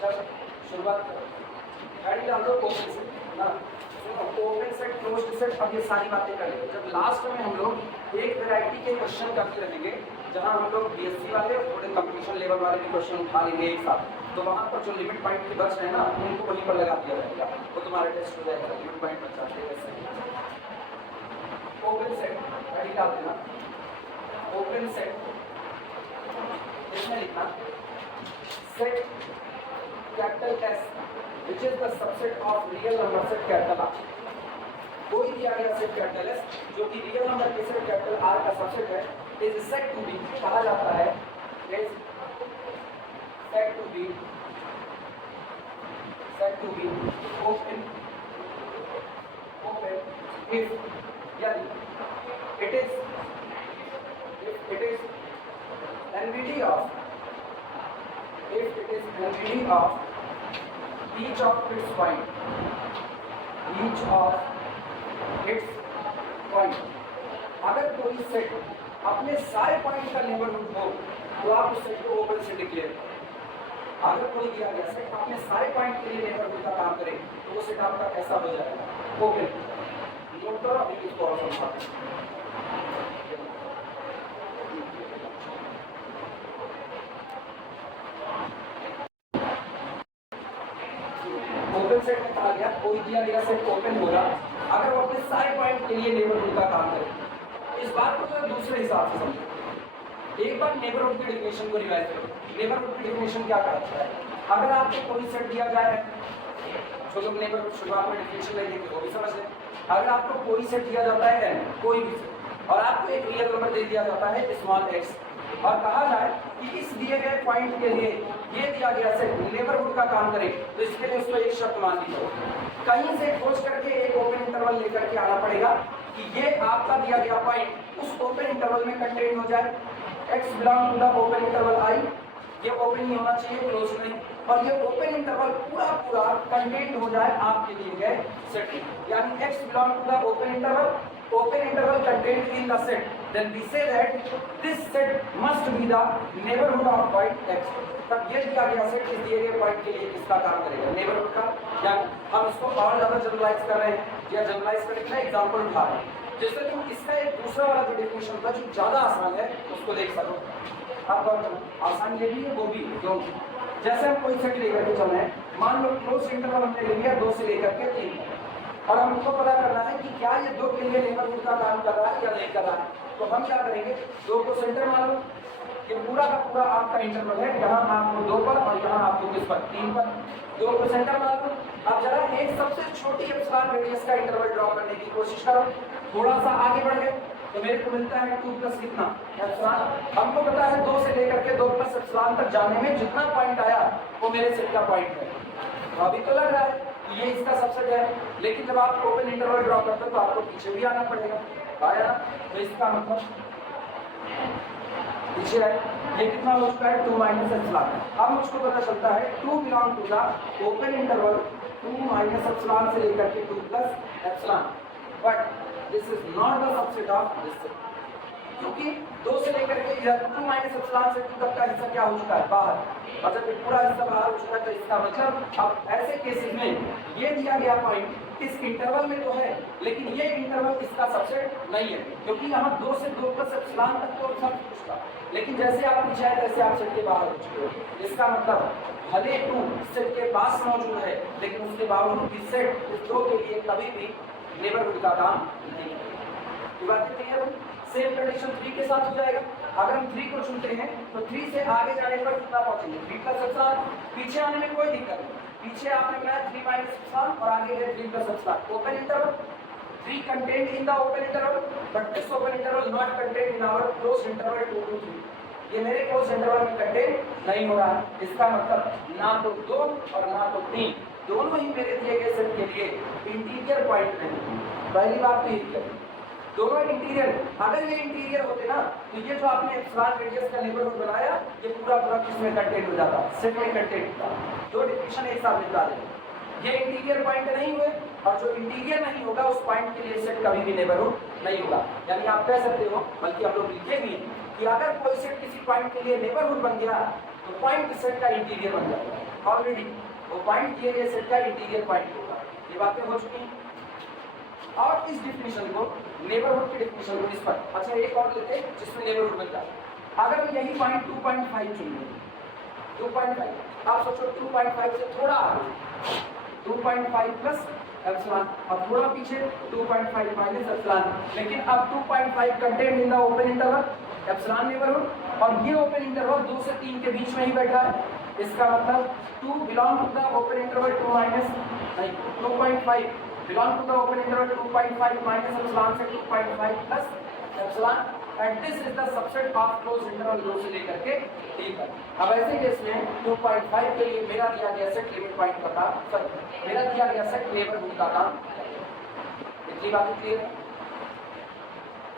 चलो शुरुआत करो, गाड़ी डाल दो ओपन सेट ना, ओपन सेट क्लोज्ड सेट। अब ये सारी बातें कर लेंगे जब लास्ट में हम लोग एक वैरायटी के क्वेश्चन करते रहेंगे, जहां हम लोग बीएससी वाले और थोड़े कंपटीशन लेवल वाले भी क्वेश्चन उठा लेंगे एक साथ, तो वहां पर जो लिमिट पॉइंट के बच रहे हैं ना उनको वहीं पर लगा दिया जाएगा, वो तुम्हारा टेस्ट हो जाएगा। लिमिट पॉइंट बचा देगा सही। ओपन सेट गाड़ी डाल देना, ओपन सेट इसमें लिखना set capital S which is the subset of real number set capital R। कोई दिया गया सेट कैपिटल एस जो कि रियल नंबर के सेट कैपिटल आर का सबसेट है, इज सेट टू बी, कहा जाता है is set to be open if यदि it is NVD of each of its point, अगर कोई सेट अपने सारे पॉइंट का नेबरहुड हो तो आप उस सेट को ओपन से डिक्लेयर करें। अगर कोई दिया गया सेट अपने सारे पॉइंट के लिए नेबरहुड का काम करे तो वो सेट आपका कैसा हो जाएगा, ओपन। नोट करो अभी इसको और समझाते हैं। ओपन सेट में कहा गया कोई दिया गया सेट ओपन होगा अगर वो अपने सारे पॉइंट के लिए नेबरहुड का काम करे। इस बात को तो दूसरे हिसाब से समझो। एक बार नेबरहुड की डेफिनेशन को रिवाइज करो। नेबरहुड की डेफिनेशन क्या कहता है, अगर आपको कोई सेट दिया जाए, जो लोग नेबरहुड शुरुआत में डेफिनेशन नहीं देते वो भी समझ लें। अगर आपको कोई सेट दिया जाता है n, कोई भी सेट, और आपको एक रियल नंबर दे दिया जाता है स्मॉल x, और कहा जाए कि इस दिए गए पॉइंट के लिए ये दिया गया सेट नेबरहुड का काम करे, तो इसके लिए उसको एक शर्त मान ली जाए, कहीं से खोज करके एक ओपन इंटरवल लेकर के आना पड़ेगा कि ये आपका दिया गया पॉइंट उस ओपन इंटरवल में कंटेन हो जाए। x belong to the open interval I, ये ओपन ही होना चाहिए, क्लोज नहीं, और ये ओपन इंटरवल पूरा कंटेन हो जाए आपके लिए गए सेट में, यानी x belong to the open interval contained in the set, then we say that this set must be the neighborhood of point x। तब ये दिया गया सेट इस दिए गए पॉइंट के लिए किसका काम करेगा, नेबरहुड का। या हम इसको और ज्यादा जनरलाइज कर रहे हैं या जनरलाइज करने के लिए एग्जांपल उठा रहे हैं, जैसे तुम इसका एक दूसरा वाला जो डेफिनेशन था जो ज्यादा आसान है उसको देख सको। आप आसान ये भी है वो भी दोनों। जैसे हम कोई सेट लेकर के चल रहे हैं, मान लो क्लोज इंटरवल हमने ले लिया 2 से लेकर के 3, और हमको पता करना है कि क्या ये 2 के लिए नेबरहुड का काम कर रहा है या नहीं कर रहा है, तो हम क्या करेंगे, 2 को सेंटर मान लो, ये पूरा का पूरा आपका इंटरवल है, यहाँ आपको 2 पर और यहाँ आपको किस पर 3 पर, 2 को सेंटर मान लो। अब जरा एक सबसे छोटी एप्सिलॉन रेडियस का इंटरवल ड्रॉ करने की कोशिश करो, थोड़ा सा आगे बढ़ गए तो मेरे को मिलता है 2 प्लस कितना एप्सिलॉन। हमको पता है 2 से लेकर के 2 प्लस एप्सिलॉन तक जाने में जितना पॉइंट आया वो मेरे सेट का पॉइंट है। तो अभी तो लग रहा है कि ये इसका सबसेट है, लेकिन जब आप ओपन इंटरवल ड्रॉ करते हो तो आपको पीछे भी आना पड़ेगा, आया। तो इसका मतलब पीछे है, ये कितना हो चुका है 2 माइनस एप्सिलॉन। अब मुझको पता चलता है 2 belong to the open interval 2 minus epsilon से लेकर के 2 plus epsilon, but this is not the subset of this set, क्योंकि 2 से लेकर के 2 माइनस एप्सिलॉन से 2 तक का हिस्सा क्या हो चुका है बाहर, और जब पूरा हिस्सा बाहर हो चुका है तो इसका मतलब अब ऐसे केसेस में ये दिया गया पॉइंट इस इंटरवल में तो है, लेकिन ये इंटरवल इसका सबसेट नहीं है, क्योंकि यहाँ 2 से 2 प्लस एप्सिलॉन तक तो सब कुछ था, लेकिन जैसे आप पीछे आए तैसे आप सेट के बाहर हो चुके हो। इसका मतलब भले 2 सेट के पास मौजूद है, लेकिन उसके बावजूद भी सेट इस 2 के लिए कभी भी नेबरहुड का काम नहीं करेगा। ये बात क्लियर है? सेम कंडीशन 3 के साथ हो जाएगा। अगर हम 3 को चुनते हैं तो 3 से आगे जाने पर कितना पहुंचेंगे 3 प्लस एप्सिलॉन, पीछे आने में कोई दिक्कत नहीं, पीछे आपने बनाया 3 माइनस एप्सिलॉन और आगे गए 3 plus epsilon. Open interval 3 contained in the open interval, but this open interval not contained in our close interval 2 to 3, ये मेरे क्लोज इंटरवल में कंटेन नहीं हो रहा है। इसका मतलब ना तो 2 और ना तो 3 दोनों ही मेरे दिए गए सेट के लिए इंटीरियर पॉइंट नहीं। पहली बात तो ये दोनों इंटीरियर, अगर ये इंटीरियर होते ना तो ये जो आपने एप्सिलॉन रेडियस का नेबरहुड बनाया ये पूरा किसमें कंटेंट हो जाता, सेट में कंटेंट होता। 2 डिफिनेशन एक साथ निकाल दें, ये इंटीरियर पॉइंट नहीं हुए, और जो इंटीरियर नहीं होगा उस पॉइंट के लिए सेट कभी भी नेबरहुड नहीं होगा। यानी आप कह सकते हो, बल्कि हम लोग लिखे भी हैं कि अगर कोई सेट किसी पॉइंट के लिए नेबरहुड बन गया तो पॉइंट सेट का इंटीरियर बन जाता है। ऑलरेडी वो पॉइंट दिए गए सेट का इंटीरियर पॉइंट होगा। ये बातें हो चुकी हैं। और इस डिफिनेशन को नेबरहुड की डिफिनेशन को इस पर अच्छा एक और लेते हैं जिसमें नेबरहुड बन जाए। अगर यही पॉइंट 2.5 चुनिए 2.5 आप सोचो 2.5 से थोड़ा आगे 2.5 प्लस एप्सिलॉन और थोड़ा पीछे 2.5 माइनस एप्सिलॉन, लेकिन अब 2.5 content in the open interval epsilon neighbourhood और ये ओपन इंटरवल 2 से 3 के बीच में ही बैठा है। इसका मतलब 2 belong to the open interval 2 minus नहीं 2.5 belong to the open interval 2.5 minus epsilon से 2.5 plus epsilon and this is the subset of close interval 2 से लेकर के 3 तक। अब ऐसे केस में 2.5 के लिए मेरा दिया गया सेट लिमिट पॉइंट का काम सॉरी मेरा दिया गया सेट नेबरहुड का काम इतनी बात क्लियर है।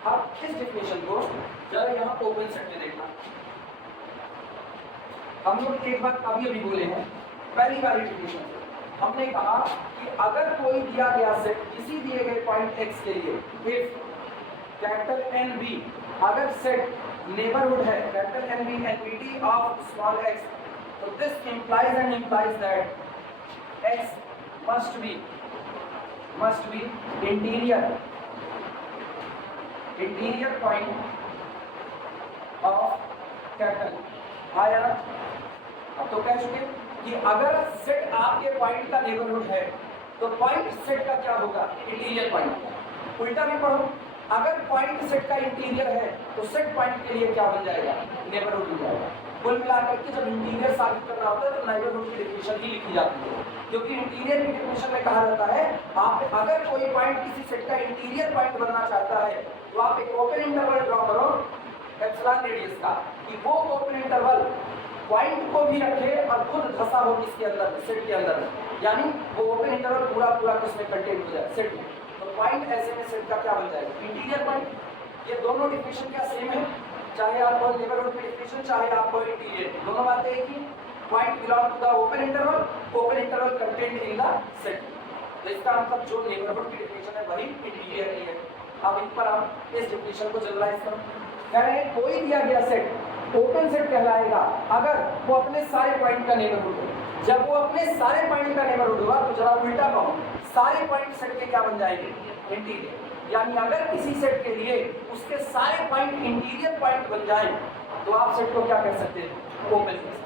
अब इस डिफिनेशन को जरा यहाँ ओपन सेट में देखना। हम लोग एक बात अभी बोले हैं पहली वाली डिफिनेशन हमने कहा कि अगर कोई दिया गया सेट किसी दिए गए पॉइंट x के लिए इफ कैपिटल NB अगर सेट नेबरहुड है capital NB NBD of small x तो this implies that x must be interior point of capital आया ना। अब तो कह चुके कि अगर सेट आपके पॉइंट का नेबरहुड है तो पॉइंट सेट का क्या होगा इंटीरियर पॉइंट। उल्टा भी पढ़ो अगर पॉइंट सेट का इंटीरियर है तो सेट पॉइंट के लिए क्या बन जाएगा नेबरहुड बन जाएगा। कुल मिलाकर के जब इंटीरियर साबित करना होता है तो नेबरहुड की डेफिनेशन ही लिखी जाती है क्योंकि इंटीरियर की डेफिनेशन में कहा जाता है आप अगर कोई पॉइंट किसी सेट का इंटीरियर पॉइंट बनना चाहता है तो आप एक ओपन इंटरवल ड्रॉ करो एप्सिलॉन रेडियस का कि वो ओपन इंटरवल पॉइंट को भी रखे और खुद धंसा हो इसके अंदर सेट के अंदर यानी वो ओपन इंटरवल पूरा किसमें कंटेंट हो जाए सेट में। तो पॉइंट ऐसे में सेट का क्या बन जाएगा इंटीरियर पॉइंट। ये दोनों डिफिनेशन क्या सेम है चाहे आप नेबरहुड की डिफिनेशन चाहे आप इंटीरियर दोनों बातें एक ही point belong to the open interval content in the set. तो इसका मतलब जो नेबरहुड की डिफिनेशन है वही इंटीरियर की है। अब इन पर आप इस डिफिनेशन को जनरलाइज करो। कह रहे हैं कोई दिया गया सेट ओपन सेट कहलाएगा अगर वो अपने सारे पॉइंट का नेबरहुड हो। जब वो अपने सारे पॉइंट का नेबरहुड होगा तो जरा उल्टा कहो सारे पॉइंट सेट के क्या बन जाएंगे इंटीरियर। यानी अगर किसी सेट के लिए उसके सारे पॉइंट इंटीरियर पॉइंट बन जाए तो आप सेट को क्या कह सकते हैं ओपन सेट।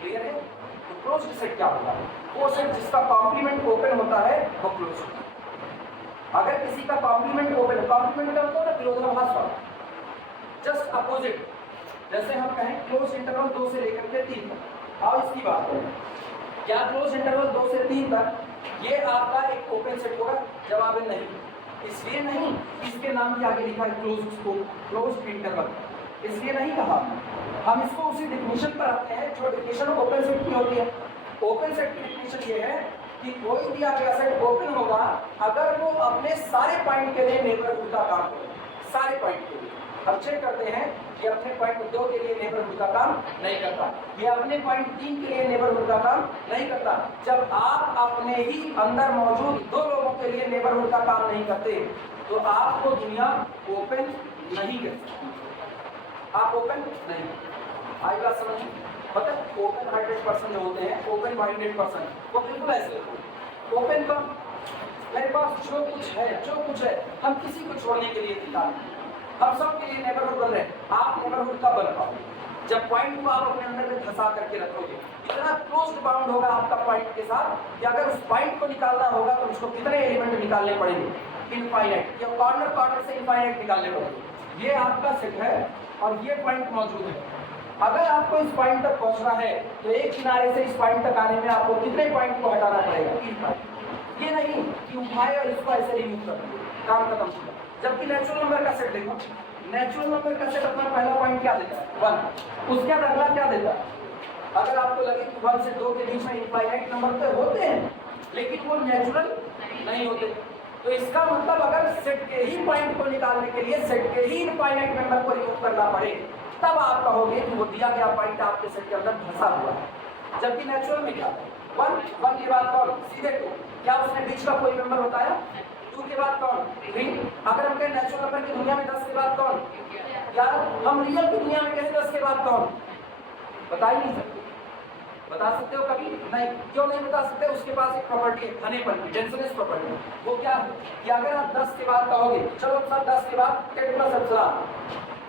क्लियर है। तो क्लोज्ड सेट क्या होगा वो सेट जिसका कॉम्प्लीमेंट ओपन होता है वो क्लोज होता है। अगर किसी का कॉम्प्लीमेंट ओपन कॉम्प्लीमेंट का होता है ना विरोधाभास वाला जस्ट अपोजिट जैसे हम कहें क्लोज इंटरवल 2 से लेकर के 3 तक। आओ इसकी बात करें क्या क्लोज इंटरवल 2 से 3 तक ये आपका एक ओपन सेट होगा। जवाब है नहीं। इसलिए नहीं इसके नाम के आगे लिखा है क्लोज इंटरवल इसलिए नहीं कहा। हम इसको उसी डिफिनेशन पर आते हैं जो डिफिनेशन ओपन सेट की होती है। ओपन सेट की डिफिनेशन ये है कि कोई दिया गया सेट ओपन होगा अगर वो अपने सारे पॉइंट के लिए नेबरहुड का काम करे। सारे पॉइंट के लिए हम चेक करते हैं कि अपने पॉइंट 2 के लिए नेबरहुड का काम नहीं करता ये अपने पॉइंट 3 के लिए नेबरहुड का काम नहीं करता। जब आप अपने ही अंदर मौजूद 2 लोगों के लिए नेबरहुड का काम नहीं करते तो आपको दुनिया ओपन नहीं कर सकती। आप ओपन नहीं आई बात समझ पता ओपन हार्टेड पर्सन जो होते हैं ओपन माइंडेड पर्सन वो बिल्कुल ऐसे ओपन का मेरे पास जो कुछ है हम किसी को छोड़ने के लिए तैयार हैं। हम सब के लिए नेबरहुड बन रहे हैं। आप नेबरहुड कब बन पाओगे जब पॉइंट को आप अपने अंदर में धंसा करके रखोगे। इतना क्लोज्ड बाउंड होगा आपका पॉइंट के साथ कि अगर उस पॉइंट को निकालना होगा तो उसको कितने एलिमेंट निकालने पड़ेंगे इनफाइनाइट या कॉर्नर से इनफाइनाइट निकालने पड़ेंगे। ये आपका सेट है और ये पॉइंट मौजूद है। अगर आपको इस पॉइंट तक पहुंचना है तो एक किनारे से इस पॉइंट तक आने में आपको कितने पॉइंट को हटाना पड़ेगा 3 पॉइंट। ये नहीं कि उठाए और इसको ऐसे रिमूव कर दिए काम खत्म होगा। जबकि नेचुरल नंबर का सेट देखो नेचुरल नंबर का सेट अपना पहला पॉइंट क्या देता है 1 उसके बाद अगला क्या देता है। अगर आपको लगे कि 1 से 2 के बीच में इनफाइनाइट नंबर तो होते हैं लेकिन वो नेचुरल नहीं होते। तो इसका मतलब अगर सेट के ही पॉइंट को निकालने के लिए सेट के ही इनफाइनाइट नंबर को रिमूव करना पड़े तब आप कहोगे कि वो दिया गया पॉइंट आपके सेट के अंदर धंसा हुआ है। जबकि नेचुरल में क्या 1 के बाद कौन सीधे 2 क्या उसने बीच का कोई नंबर बताया 2 के बाद कौन 3। अगर हम कहें नेचुरल नंबर की दुनिया में 10 के बाद कौन 11 हम रियल की दुनिया में कहें 10 के बाद कौन बता ही नहीं सकते। बता सकते हो कभी? नहीं। क्यों नहीं बता सकते? उसके पास एक प्रॉपर्टी है घनेपन की, डेंसनेस प्रॉपर्टी। वो क्या है कि अगर आप 10 के बाद कहोगे, चलो सर 10 के बाद 10 प्लस एप्सिलॉन,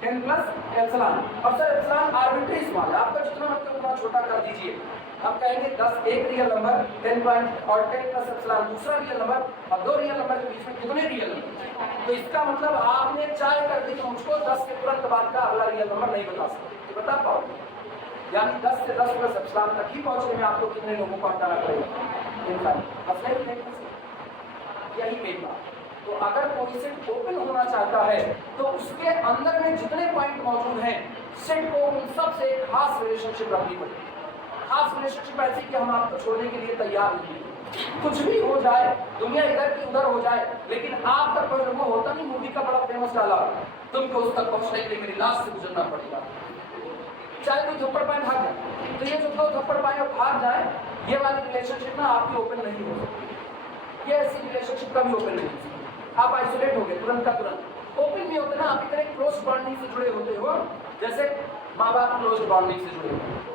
10 प्लस एप्सिलॉन, और सर एप्सिलॉन आर्बिट्री स्मॉल है, आपका जितना मतलब उतना छोटा कर दीजिए। हम कहेंगे 10 एक रियल नंबर 10 पॉइंट और 10 प्लस एप्सिलॉन दूसरा रियल नंबर, और दो रियल नंबर के बीच में कितने रियल नंबर? तो इसका मतलब आपने चाहे कर दी तो मुझको 10 के तुरंत बाद का अगला रियल नंबर नहीं बता सकते, बता पाओगे? यानी 10 से 10 प्लस एप्सिलॉन तक ही पहुंचने में आपको कितने लोगों को हटाना पड़ेगा? यही मेन बात। तो अगर कोई सेट ओपन होना चाहता है तो उसके अंदर में जितने पॉइंट मौजूद हैं, सेट को उन सब से एक खास रिलेशनशिप रखनी पड़ेगी। खास रिलेशनशिप ऐसी कि हम आपको छोड़ने के लिए तैयार नहीं है। कुछ भी हो जाए, दुनिया इधर की उधर हो जाए, लेकिन आप तक कोई वो होता नहीं, मूवी का बड़ा फेमस डायलॉग, तुमको उस तक पहुंचने के लिए मेरी लाश से गुजरना पड़ेगा। चाहे कोई थप्पड़ पाए भाग जाए, तो ये जो दो थप्पड़ पाए और भाग जाए, ये वाली रिलेशनशिप ना आपकी ओपन नहीं हो सकती। ये ऐसी रिलेशनशिप कभी ओपन नहीं हो सकती। आप आइसोलेट हो गए तुरंत का तुरंत। ओपन नहीं होते ना, आप इतने क्लोज बॉन्डिंग से जुड़े होते हो, जैसे माँ बाप क्लोज बॉन्डिंग से जुड़े होते।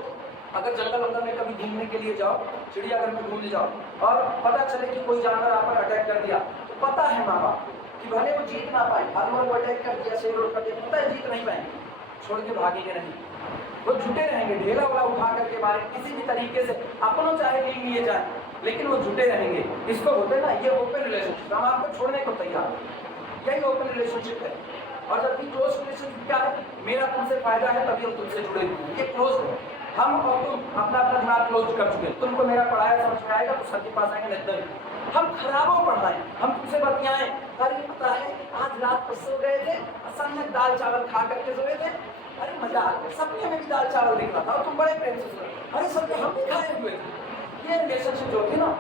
अगर जंगल वंगल में कभी घूमने के लिए जाओ, चिड़ियाघर में घूमने जाओ, और पता चले कि कोई जानवर आप पर अटैक कर दिया, तो पता है माँ बाप कि भले वो जीत ना पाए, भालू को अटैक कर दिया, शेर कर दिया, पता है जीत नहीं पाएंगे, छोड़ के भागेंगे नहीं, वो जुटे रहेंगे, ढेला वाला उठा करके मारे किसी भी तरीके से, अपनों चाहे नहीं लिए जाए, लेकिन वो जुटे रहेंगे। इसको होते ना, ये ओपन रिलेशनशिप, हम आपको छोड़ने को तैयार है, यही ओपन रिलेशनशिप है। और जबकि क्लोज रिलेशनशिप क्या है? मेरा तुमसे फायदा है तभी हम तुमसे जुड़े हुए हैं, ये क्लोज है। हम और तुम अपना अपना दिमाग क्लोज कर चुके हैं, तुमको मेरा पढ़ाया समझ में आएगा तो सर के पास आएंगे, नहीं हम खराबों पढ़ाएं, हम तुमसे बतियाएं, अरे पता है आज रात को सो गए थे, असल में दाल चावल खा करके सोए थे, अरे मजा आ गया, सपने में भी दाल चावल दिख रहा था और तुम बड़े प्रेम से सोए, अरे सपने हम भी खाए हुए थे। ये रिलेशनशिप जो होती है ना,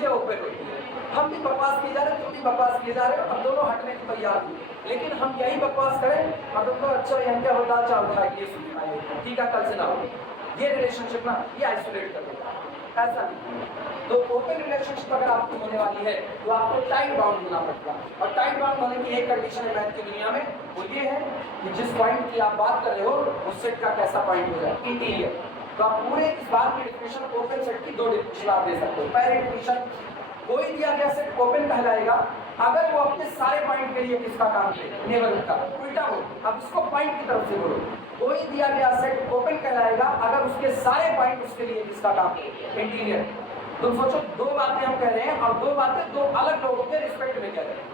ये ओपन होती है। हम भी बकवास किए जा रहे, तुम भी बकवास किए जा रहे हो, अब दोनों हटने को तैयार हुए, लेकिन हम यही बकवास करें और तुमको अच्छा यहाँ क्या दाल चावल खा के सुनिए, ठीक है कल से ना हो। ये रिलेशनशिप ना, ये आइसोलेट कर देता है, ऐसा नहीं। तो ओपन रिलेशनशिप अगर आपकी होने वाली है तो आपको टाइट बाउंड होना पड़ता है, और टाइट बाउंड होने की एक कंडीशन है मैथ की दुनिया में, वो ये है कि जिस पॉइंट की आप बात कर रहे हो उस सेट का कैसा पॉइंट हो जाए, इंटीरियर। तो आप पूरे इस बात की डेफिनेशन ओपन सेट की दो डेफिनेशन आप दे सकते हो। पहली डेफिनेशन, कोई दिया गया सेट ओपन कहलाएगा अगर वो अपने सारे पॉइंट के लिए किसका काम करे, नेबरहुड का। उल्टा बोलो, अब इसको पॉइंट की तरफ से बोलो, कोई दिया गया सेट ओपन कहलाएगा अगर उसके सारे पॉइंट उसके लिए किसका काम करे, इंटीरियर। तुम सोचो, दो बातें हम कह रहे हैं और दो बातें दो अलग लोगों के रिस्पेक्ट में कह रहे हैं।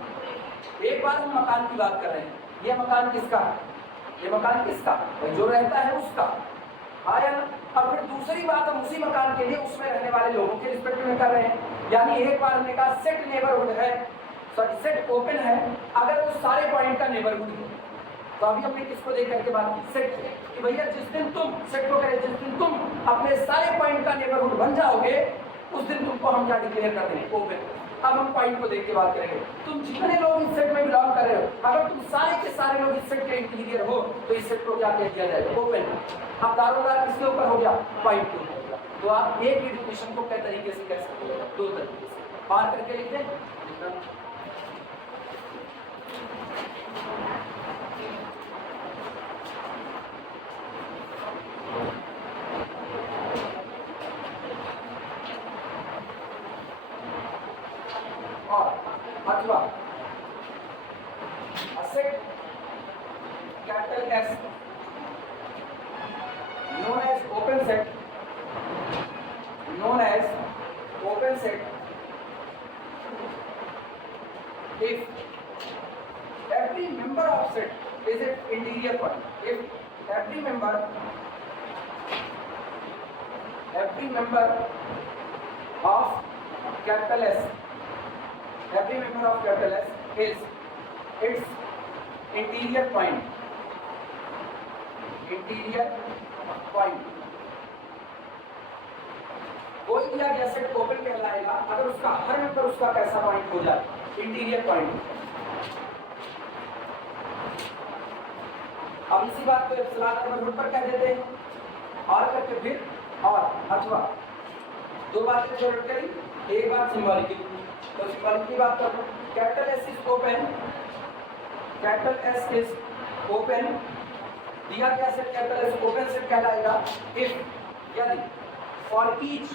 एक बार हम मकान की बात कर रहे हैं, ये मकान किसका है, ये मकान किसका, जो रहता है उसका, आया ना। और फिर दूसरी बात हम उसी मकान के लिए उसमें रहने वाले लोगों के रिस्पेक्ट में कर रहे हैं। यानी एक बार हमने कहा सेट नेबरहुड है, सॉरी सेट ओपन है अगर वो सारे पॉइंट का नेबरहुड है। तो अभी हमने किसको देख करके बात की, सेट, कि भैया जिस दिन तुम सेट को करें, जिस दिन तुम अपने सारे पॉइंट का नेबरहुड बन जाओगे उस दिन तुमको हम क्या डिक्लेयर कर देंगे, ओपन। अब हम पॉइंट को देख के बात करेंगे, तुम जितने लोग इस सेट में बिलोंग कर रहे हो, अगर तुम सारे के सारे लोग इस सेट के इंटीरियर हो तो इस सेट को क्या कह दिया जाएगा, ओपन। अब दारोदार किसके ऊपर हो गया, पॉइंट के ऊपर हो गया। तो आप एक ही डिफिनेशन को कई तरीके से कह सकते हो, दो तरीके से पार करके लिख दें। अथवा set capital S known as open set, known as open set if every member of set is an interior point, if every member of capital S, every member of capital S is its interior point, कोई दिया गया set open कहलाएगा अगर उसका हर member उसका कैसा point हो जाए, इंटीरियर पॉइंट। अब इसी बात को एप्सिलॉन नेबरहुड पर कह देते हैं, और करके फिर और अथवा दो बातें थ्योरेटिकली, एक बात सिंबॉलिकली। तो सिंबॉलिक की बात करो, capital S is open, capital S is open, दिया गया set capital S open set कहलाएगा इफ, यदि for each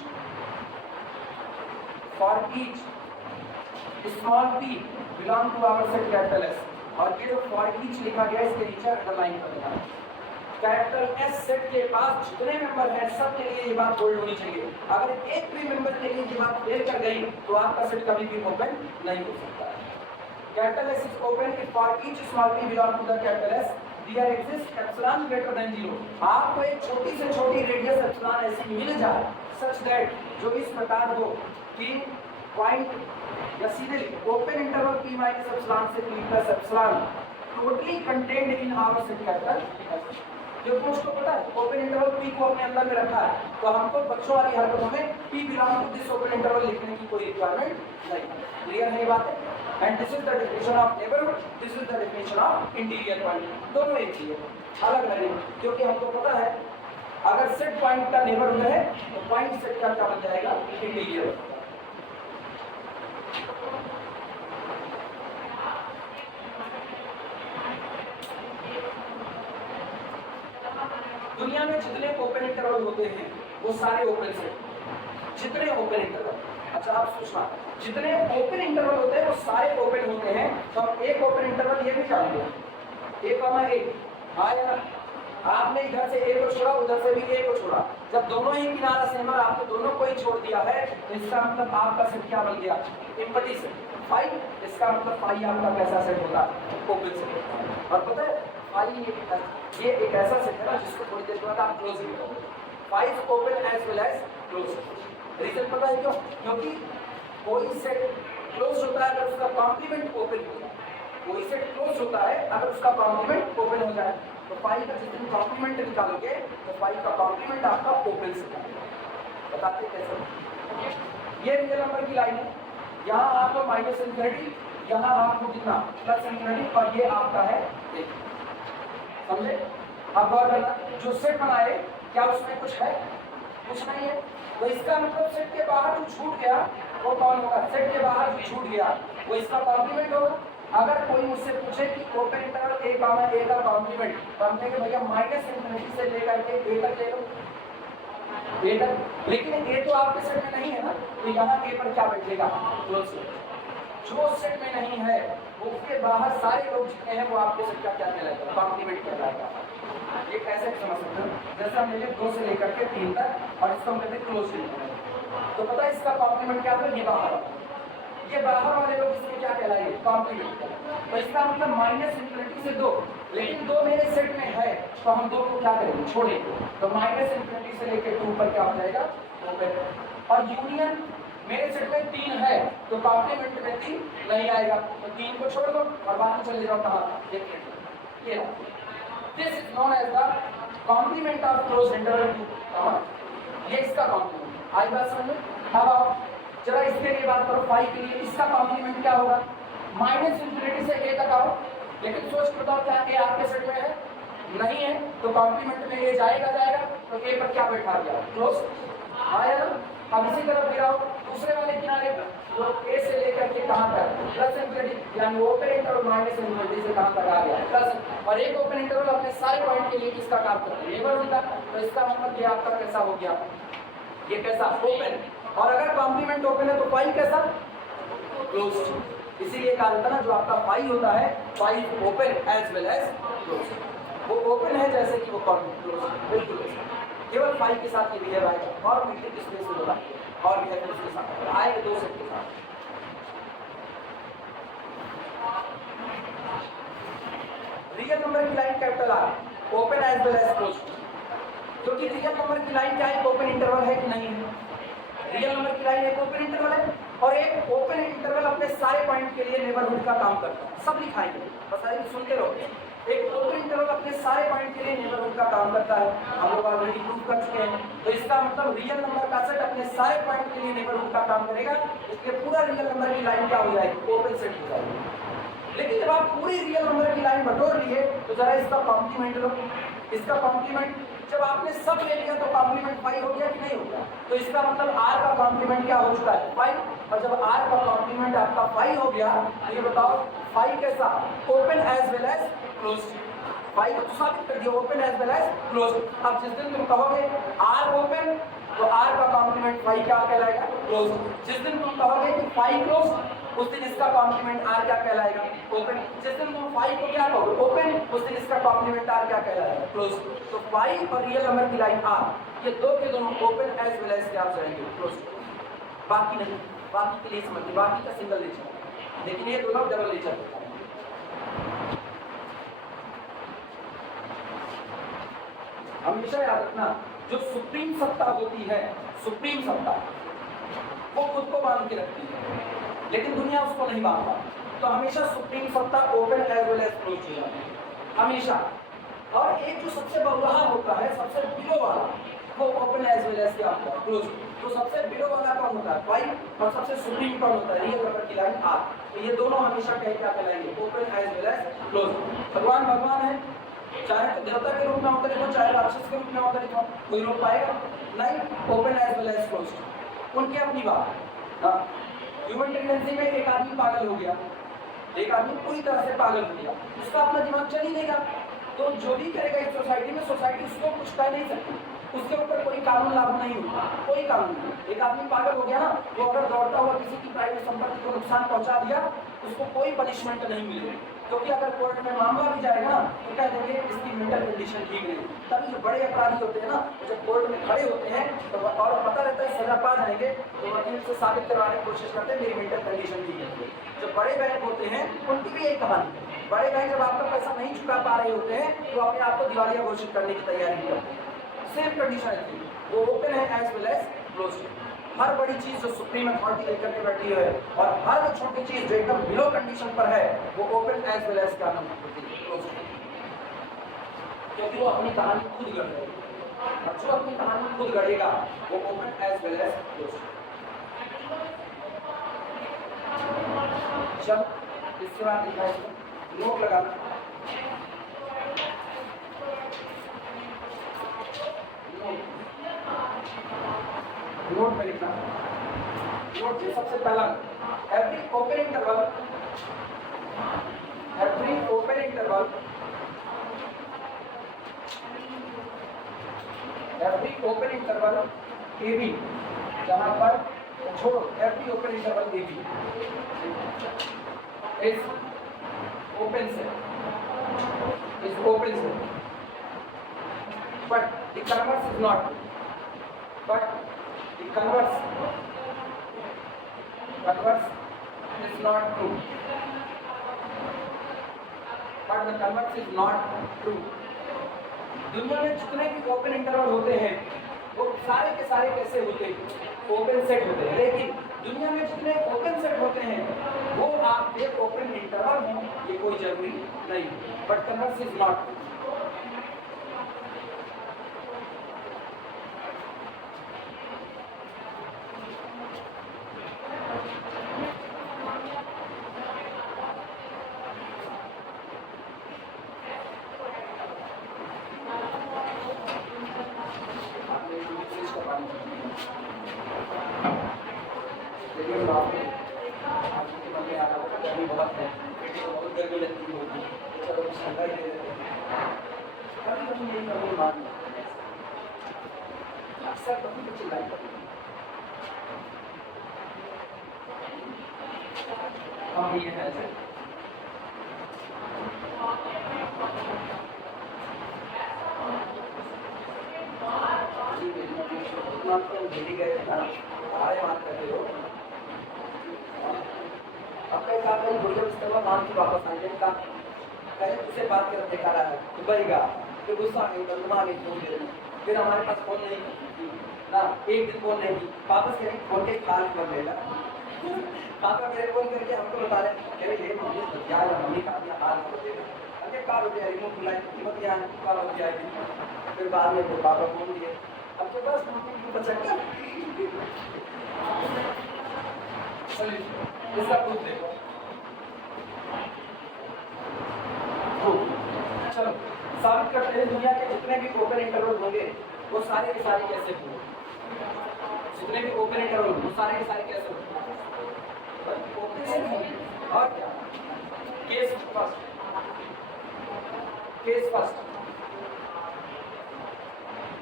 small p belong to our set capital S, और ये जो फॉर ईच लिखा गया इसके नीचे अंडरलाइन कर देना। कैपिटल S सेट के पास जितने मेंबर हैं सब के लिए ये बात होल्ड होनी चाहिए। अगर एक भी मेंबर के लिए ये बात फेल कर गई तो आपका सेट कभी भी ओपन नहीं हो सकता। Capital S is open if for each small p belong to the capital S there exist epsilon greater than 0। आपको एक छोटी से छोटी रेडियस एप्सिलॉन ऐसी मिल जाए सच दैट जो इस प्रकार हो कि पॉइंट या सीधे open interval p minus epsilon से p plus epsilon totally contained in our set capital S। क्योंकि उसको पता है ओपन इंटरवल p को अपने अंदर में रखा है, तो हमको बच्चों वाली हरकतों में p belong to this open interval लिखने की कोई रिक्वायरमेंट नहीं। क्लियर है ये बात है? And this is the definition of neighbourhood, this is the definition of interior point. दोनों एक ही है, अलग अलग है, क्योंकि हमको पता है अगर सेट पॉइंट का नेबरहुड है तो पॉइंट सेट का क्या बन जाएगा? इंटीरियर। दुनिया में जितने ओपन इंटरवल होते हैं वो सारे ओपन सेट। जितने ओपन इंटरवल, अच्छा आप सोचना, जितने ओपन इंटरवल होते हैं वो सारे ओपन होते हैं। तो हम एक ओपन इंटरवल ये भी जानते हैं, a, हाँ या ना? आपने इधर से a को छोड़ा, उधर से भी a को छोड़ा, जब दोनों ही किनारा सेम और आपने दोनों को ही छोड़ दिया है, इसका मतलब आपका सेट क्या बन गया? Empty set. फाई, इसका मतलब फाई आपका कैसा सेट होगा? Open set. और पता है फाई ये एक ऐसा सेट है ना जिसको थोड़ी देर बाद आप क्लोज भी करोगे। Phi is open as well as close. Reason पता है क्यों? क्योंकि कोई सेट क्लोज होता है अगर उसका कॉम्प्लीमेंट ओपन हो जाए। कोई सेट क्लोज होता है अगर उसका कॉम्प्लीमेंट ओपन हो जाए। तो फाई का जिस दिन कॉम्प्लीमेंट निकालोगे तो फाई का कॉम्प्लीमेंट आपका ओपन सेट आएगा। बताते कैसे? ये रियल नंबर की लाइन है, यहाँ आपको माइनस इनफिनिटी, यहाँ आपको कितना? प्लस इनफिनिटी, और ये आपका है एक। समझे? अब गौर करना, जो सेट बनाए क्या उसमें कुछ है? कुछ नहीं है। तो इसका मतलब सेट के बाहर जो छूट गया वो कौन होगा? सेट के बाहर जो छूट गया वो इसका कॉम्प्लीमेंट होगा। अगर कोई मुझसे पूछे कि ओपन इंटरवल a का कॉम्प्लीमेंट, तो हम कहेंगे भैया माइनस इनफिनिटी से लेकर के a तक ले लो, a तक। लेकिन a तो आपके सेट में नहीं है ना, तो यहाँ a पर क्या बैठेगा? Close set. जो सेट में नहीं है उसके बाहर सारे लोग जितने हैं वो आपके सेट का क्या कहलाएगा? कॉम्प्लीमेंट कहलाएगा। ये कैसे समझ सकते हो? जैसे हम ले 2 से लेकर के 3 तक और इसको हम कहते हैं क्लोज इंटरवल। तो पता है इसका कॉम्प्लीमेंट क्या होगा? ये बाहर वाले लोग इसके क्या कहलाएंगे? कॉम्प्लीमेंट। तो इसका मतलब माइनस इनफिनिटी से 2, लेकिन 2 मेरे सेट में है तो हम 2 को क्या करेंगे? छोड़ेंगे। तो माइनस इनफिनिटी से लेकर 2 पर क्या हो जाएगा? ओपन। और यूनियन मेरे सेट में 3 है तो कॉम्प्लीमेंट में 3 नहीं आएगा, तो 3 को छोड़ दो और बाकी चले जाओ कहाँ? ये this is known as the complement of close interval two. ये इसका कॉम्प्लीमेंट। आई बात समझ में? अब आओ जरा इसके लिए बात करो, फाई के लिए इसका कॉम्प्लीमेंट क्या होगा? माइनस इनफिनिटी से a तक आओ, लेकिन सोच के बताओ क्या a आपके सेट में है? नहीं है, तो कॉम्प्लीमेंट में a जाएगा, तो a पर क्या बैठा दिया? क्लोज। आया ना? अब इसी तरफ गिराओ दूसरे वाले किनारे पर, तो a से लेकर के कहां तक? प्लस इनफिनिटी, यानी ओपन इंटरवल माइनस इनफिनिटी से कहां तक आ गया? प्लस। और एक ओपन इंटरवल अपने सारे पॉइंट के लिए किसका काम करता है? नेबरहुड का। तो इसका मतलब ये आपका कैसा हो गया? ये कैसा? ओपन। और अगर कॉम्प्लीमेंट ओपन है तो फाई कैसा? क्लोज। इसीलिए कहा जाता है ना जो आपका फाई होता है, phi open as well as close. वो ओपन है जैसे कि वो क्लोज, बिल्कुल। केवल फाई के साथ ये बिहेव आएगा और मीट्रिक स्पेस में होगा और बिहेव उसके साथ आएगा 2 सेट के साथ। रियल नंबर की line capital R, open as well as close. क्योंकि रियल नंबर की लाइन क्या है? ओपन इंटरवल है कि नहीं है? रियल नंबर की लाइन एक ओपन इंटरवल है, और एक ओपन इंटरवल अपने सारे पॉइंट के लिए नेबरहुड का काम करता है। सब लिखाएंगे, बस आइए सुनते रहो। एक ओपन इंटरवल अपने सारे पॉइंट के लिए नेबरहुड का काम करता है, हम लोग ऑलरेडी प्रूव कर चुके हैं। तो इसका मतलब रियल नंबर का सेट अपने सारे पॉइंट के लिए नेबरहुड का काम करेगा, इसलिए पूरा रियल नंबर की लाइन क्या हो जाएगी? ओपन सेट हो जाएगी। लेकिन जब आप पूरी रियल नंबर की लाइन बटोर लिए तो जरा इसका कॉम्प्लीमेंट लो। इसका कॉम्प्लीमेंट जब आपने सब ले लिया तो कॉम्प्लीमेंट 5 हो गया कि नहीं हो गया? तो इसका मतलब r का कॉम्प्लीमेंट क्या हो चुका है? 5। और जब r का कॉम्प्लीमेंट आपका 5 हो गया तो ये बताओ 5 कैसा? Open as well as close. 5 को साबित कर दिया, open as well as close. अब जिस दिन तुम कहोगे r ओपन तो आर का कॉम्प्लीमेंट फाई क्या कहलाएगा? क्लोज। जिस दिन तुम कहोगे कि फाई क्लोज, उस दिन इसका कॉम्प्लीमेंट आर क्या कहलाएगा? ओपन। जिस दिन तुम फाई को क्या कहोगे? ओपन, उस दिन इसका कॉम्प्लीमेंट आर क्या कहलाएगा? क्लोज। तो फाई और रियल नंबर की लाइन आर, ये दो के दोनों ओपन एज वेल एज क्या आप जाएंगे? क्लोज। बाकी नहीं, बाकी के लिए समझिए, बाकी का सिंगल नेचर, लेकिन ये दोनों डबल नेचर होता है। हमेशा याद रखना, जो सुप्रीम सत्ता होती है, सुप्रीम सत्ता, वो खुद को बांध के रखती है, लेकिन दुनिया उसको नहीं बांधता। तो हमेशा सुप्रीम सत्ता open as well as close हो जाती है, हमेशा। और एक जो सबसे बरहा होता है, सबसे बिलो वाला, वो ओपन एज वेल एज क्या होता है? क्लोज। तो सबसे बिलो वाला कौन होता है? फाई। और सबसे सुप्रीम कौन होता है? रियल नंबर की लाइन आर। तो ये दोनों हमेशा क्या कहलाएंगे? Open as well as close. भगवान भगवान है, चाहे तो देवता के रूप में अवतरित हो, चाहे राक्षस के रूप में अवतरित हो, कोई रोक पाएगा नहीं। Open as well as close, उनकी अपनी बात। ह्यूमन टेंडेंसी में एक आदमी पागल हो गया, एक आदमी पूरी तरह से पागल हो गया, उसका अपना दिमाग चल ही देगा, तो जो भी करेगा इस सोसाइटी में, सोसाइटी उसको कुछ कह नहीं सकती, उसके ऊपर कोई कानून लागू नहीं होता, कोई कानून नहीं। एक आदमी पागल हो गया ना, वो अगर दौड़ता हुआ किसी की प्राइवेट संपत्ति को नुकसान पहुंचा दिया, उसको कोई पनिशमेंट नहीं मिलेगी, क्योंकि अगर कोर्ट में मामला भी जाएगा ना, तो कह देंगे इसकी मेंटल कंडीशन ठीक नहीं। तभी जो बड़े अपराधी होते हैं ना, जब कोर्ट में खड़े होते हैं तो और पता रहता है सजा पा जाएंगे, तो वकील से साबित करवाने की कोशिश करते हैं मेरी मेंटल कंडीशन ठीक है। जो बड़े बैंक होते हैं उनकी भी एक कहानी है, बड़े बैंक जब आपका पैसा नहीं चुका पा रहे होते हैं तो अपने आप को दिवालिया घोषित करने की तैयारी करते हैं। सेम कंडीशन है, वो ओपन है एज वेल एज क्लोज। हर बड़ी चीज जो सुप्रीम अथॉरिटी लेकर के बैठी है, और हर वो छोटी चीज जो एकदम बिलो कंडीशन पर है, वो ओपन एज वेल एज क्या नाम क्लोज, क्योंकि वो अपनी कहानी खुद गढ़ रहे, और जो अपनी कहानी खुद गढ़ेगा वो open as well as close. जब इसके बाद लिखा है नोट लगाना, नोट में लिखना, नोट में सबसे पहला every open interval, every open interval, every open interval A B, जहां पर छोड़ो, every open interval A B is open set, is open set, but the converse is not, but the converse is not true, but the converse is not true। दुनिया में जितने भी open interval होते हैं वो सारे के सारे कैसे होते हैं? ओपन सेट होते हैं, लेकिन दुनिया में जितने ओपन सेट होते हैं वो आपके ओपन इंटरवल हैं, ये कोई जरूरी नहीं, but converse is not true. फिर हमारे पास फोन नहीं ना, एक दिन फोन नहीं, वापस करें फोन के खाल कर लेगा। पापा मेरे फोन करके हमको बता रहे अरे ये मम्मी बतिया या मम्मी का दिया हाल कर देगा, अरे कार हो जाएगी रिमोट बुलाई कीमत यहाँ कार हो जाएगी। फिर बाद में फिर पापा फोन दिए, आपके पास बचेगा इसका प्रूफ देखो। चलो साबित करते हैं दुनिया के जितने भी ओपन इंटरवल होंगे वो सारे के सारे कैसे होंगे, जितने भी ओपन इंटरवल वो सारे के सारे कैसे होंगे, ओपन होंगे। और क्या case first, case first,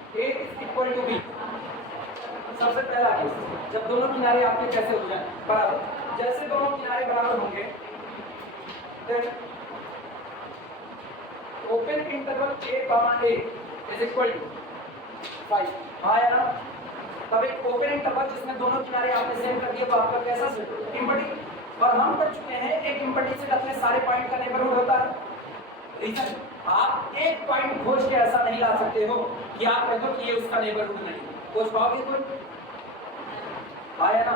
A is equal to B, सबसे पहला केस जब दोनों किनारे आपके कैसे हो जाए बराबर, जैसे दोनों किनारे बराबर होंगे then open interval a comma a is equal to 5। हाँ या ना? तब एक ओपन इंटरवल जिसमें दोनों किनारे आपने सेम कर दिए तो आपका कैसा सेट इम्पटी, और हम कर चुके हैं एक इम्पटी सेट अपने सारे पॉइंट का नेबरहुड होता है। रीजन आप एक पॉइंट खोज के ऐसा नहीं ला सकते हो कि आप कह दो कि ये उसका नेबरहुड नहीं खोज पाओगे कोई? आया ना?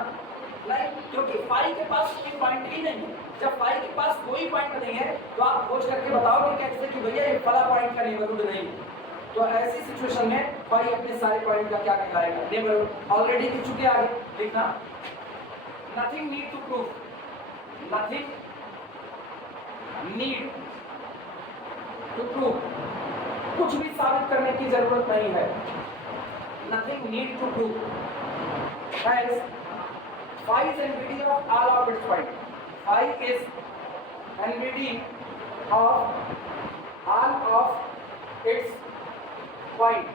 नहीं, क्योंकि फाई के पास कोई पॉइंट ही नहीं है। जब फाई के पास कोई पॉइंट नहीं है तो आप खोज करके बताओगे कैसे कि भैया ये फला पॉइंट का नेबरहुड नहीं है। तो ऐसी सिचुएशन में फाई अपने सारे पॉइंट का क्या कहलाएगा? नेबरहुड। ऑलरेडी लिख चुके आगे लिखना, nothing need to prove, nothing need to prove, कुछ भी साबित करने की जरूरत नहीं है। Nothing need to prove, hence phi is NVD of all of its point. Phi is NVD of all of its point.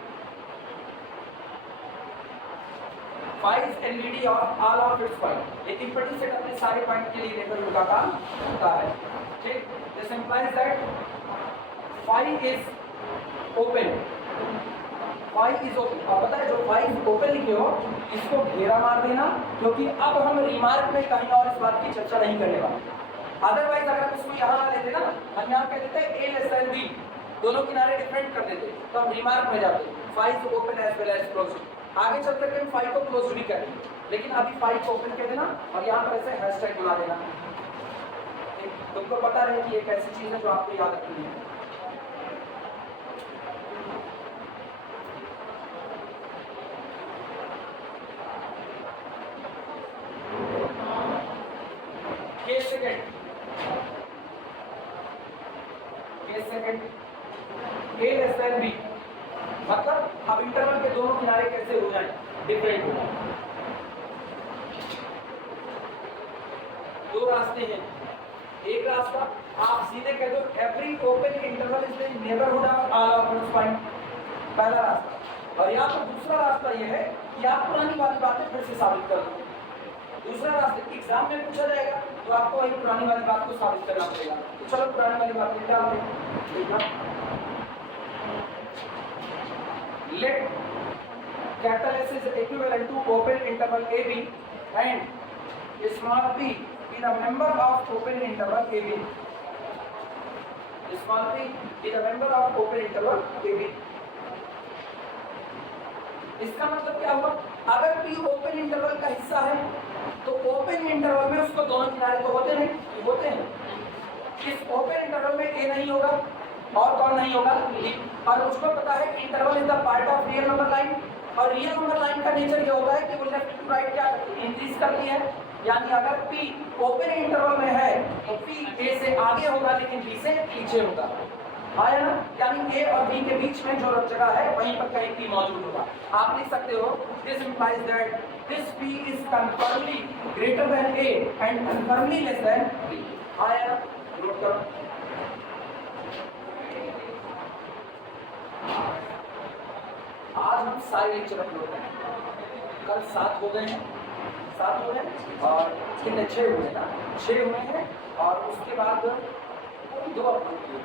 Phi is NVD of all of its point. एक empty set अपने सारे point के लिए neighbourhood का काम होता है। ठीक, this implies that phi is open. phi is open। अब पता है जो phi is open लिखे हो इसको घेरा मार देना, क्योंकि अब हम रिमार्क में कहीं और इस बात की चर्चा नहीं करने वाले। अदरवाइज अगर हम इसको यहाँ ना लेते ना, हम यहाँ कह देते a लेस देन b, दोनों किनारे डिफरेंट कर देते तो हम रिमार्क में जाते phi is open as well as closed। आगे चल करके हम phi को क्लोज भी करेंगे, लेकिन अभी phi को ओपन कह देना और यहाँ पर ऐसे हैशटैग बना देना। तुमको पता रहे कि एक ऐसी चीज है जो आपको याद रखनी है। Case second a less than b, मतलब अब इंटरवल के दोनों किनारे कैसे हो जाएं? डिफरेंट हो जाएं। दो रास्ते हैं, एक रास्ता आप सीधे कह दो every open interval is the neighbourhood of all of its point, पहला रास्ता। और या तो दूसरा रास्ता यह है कि आप पुरानी वाली बातें फिर से साबित कर दो। दूसरा रास्ता एग्जाम में पूछा जाएगा तो आपको वही पुरानी वाली बात को साबित करना पड़ेगा। तो चलो पुरानी वाली बात क्या है? Let capital S is equivalent to open interval AB and small p be the member of open interval AB. Small p be the member of open interval AB. इसका मतलब क्या हुआ? अगर p ओपन इंटरवल का हिस्सा है तो open interval में उसको दोनों किनारे तो होते नहीं, होते हैं। इस ओपन इंटरवल में a नहीं होगा और कौन नहीं होगा? b। और उसको पता है कि interval is the part of real number line, और रियल नंबर लाइन का नेचर ये होता है कि वो लेफ्ट टू राइट क्या इंक्रीज करती है। यानी अगर p ओपन इंटरवल में है तो p a से आगे होगा लेकिन b से पीछे होगा। आया ना? यानी a और b के बीच में जो जगह है वहीं पर कहीं p मौजूद होगा। आप लिख सकते हो this implies that this p is confirmly greater than a and confirmly less than b। आया ना? नोट करो। आज हम सारे लेक्चर अपलोड करेंगे। कल 7 हो गए हैं, 7 हो गए और कितने 6 हुए ना, 6 हुए हैं और उसके बाद 2 अपलोड किए,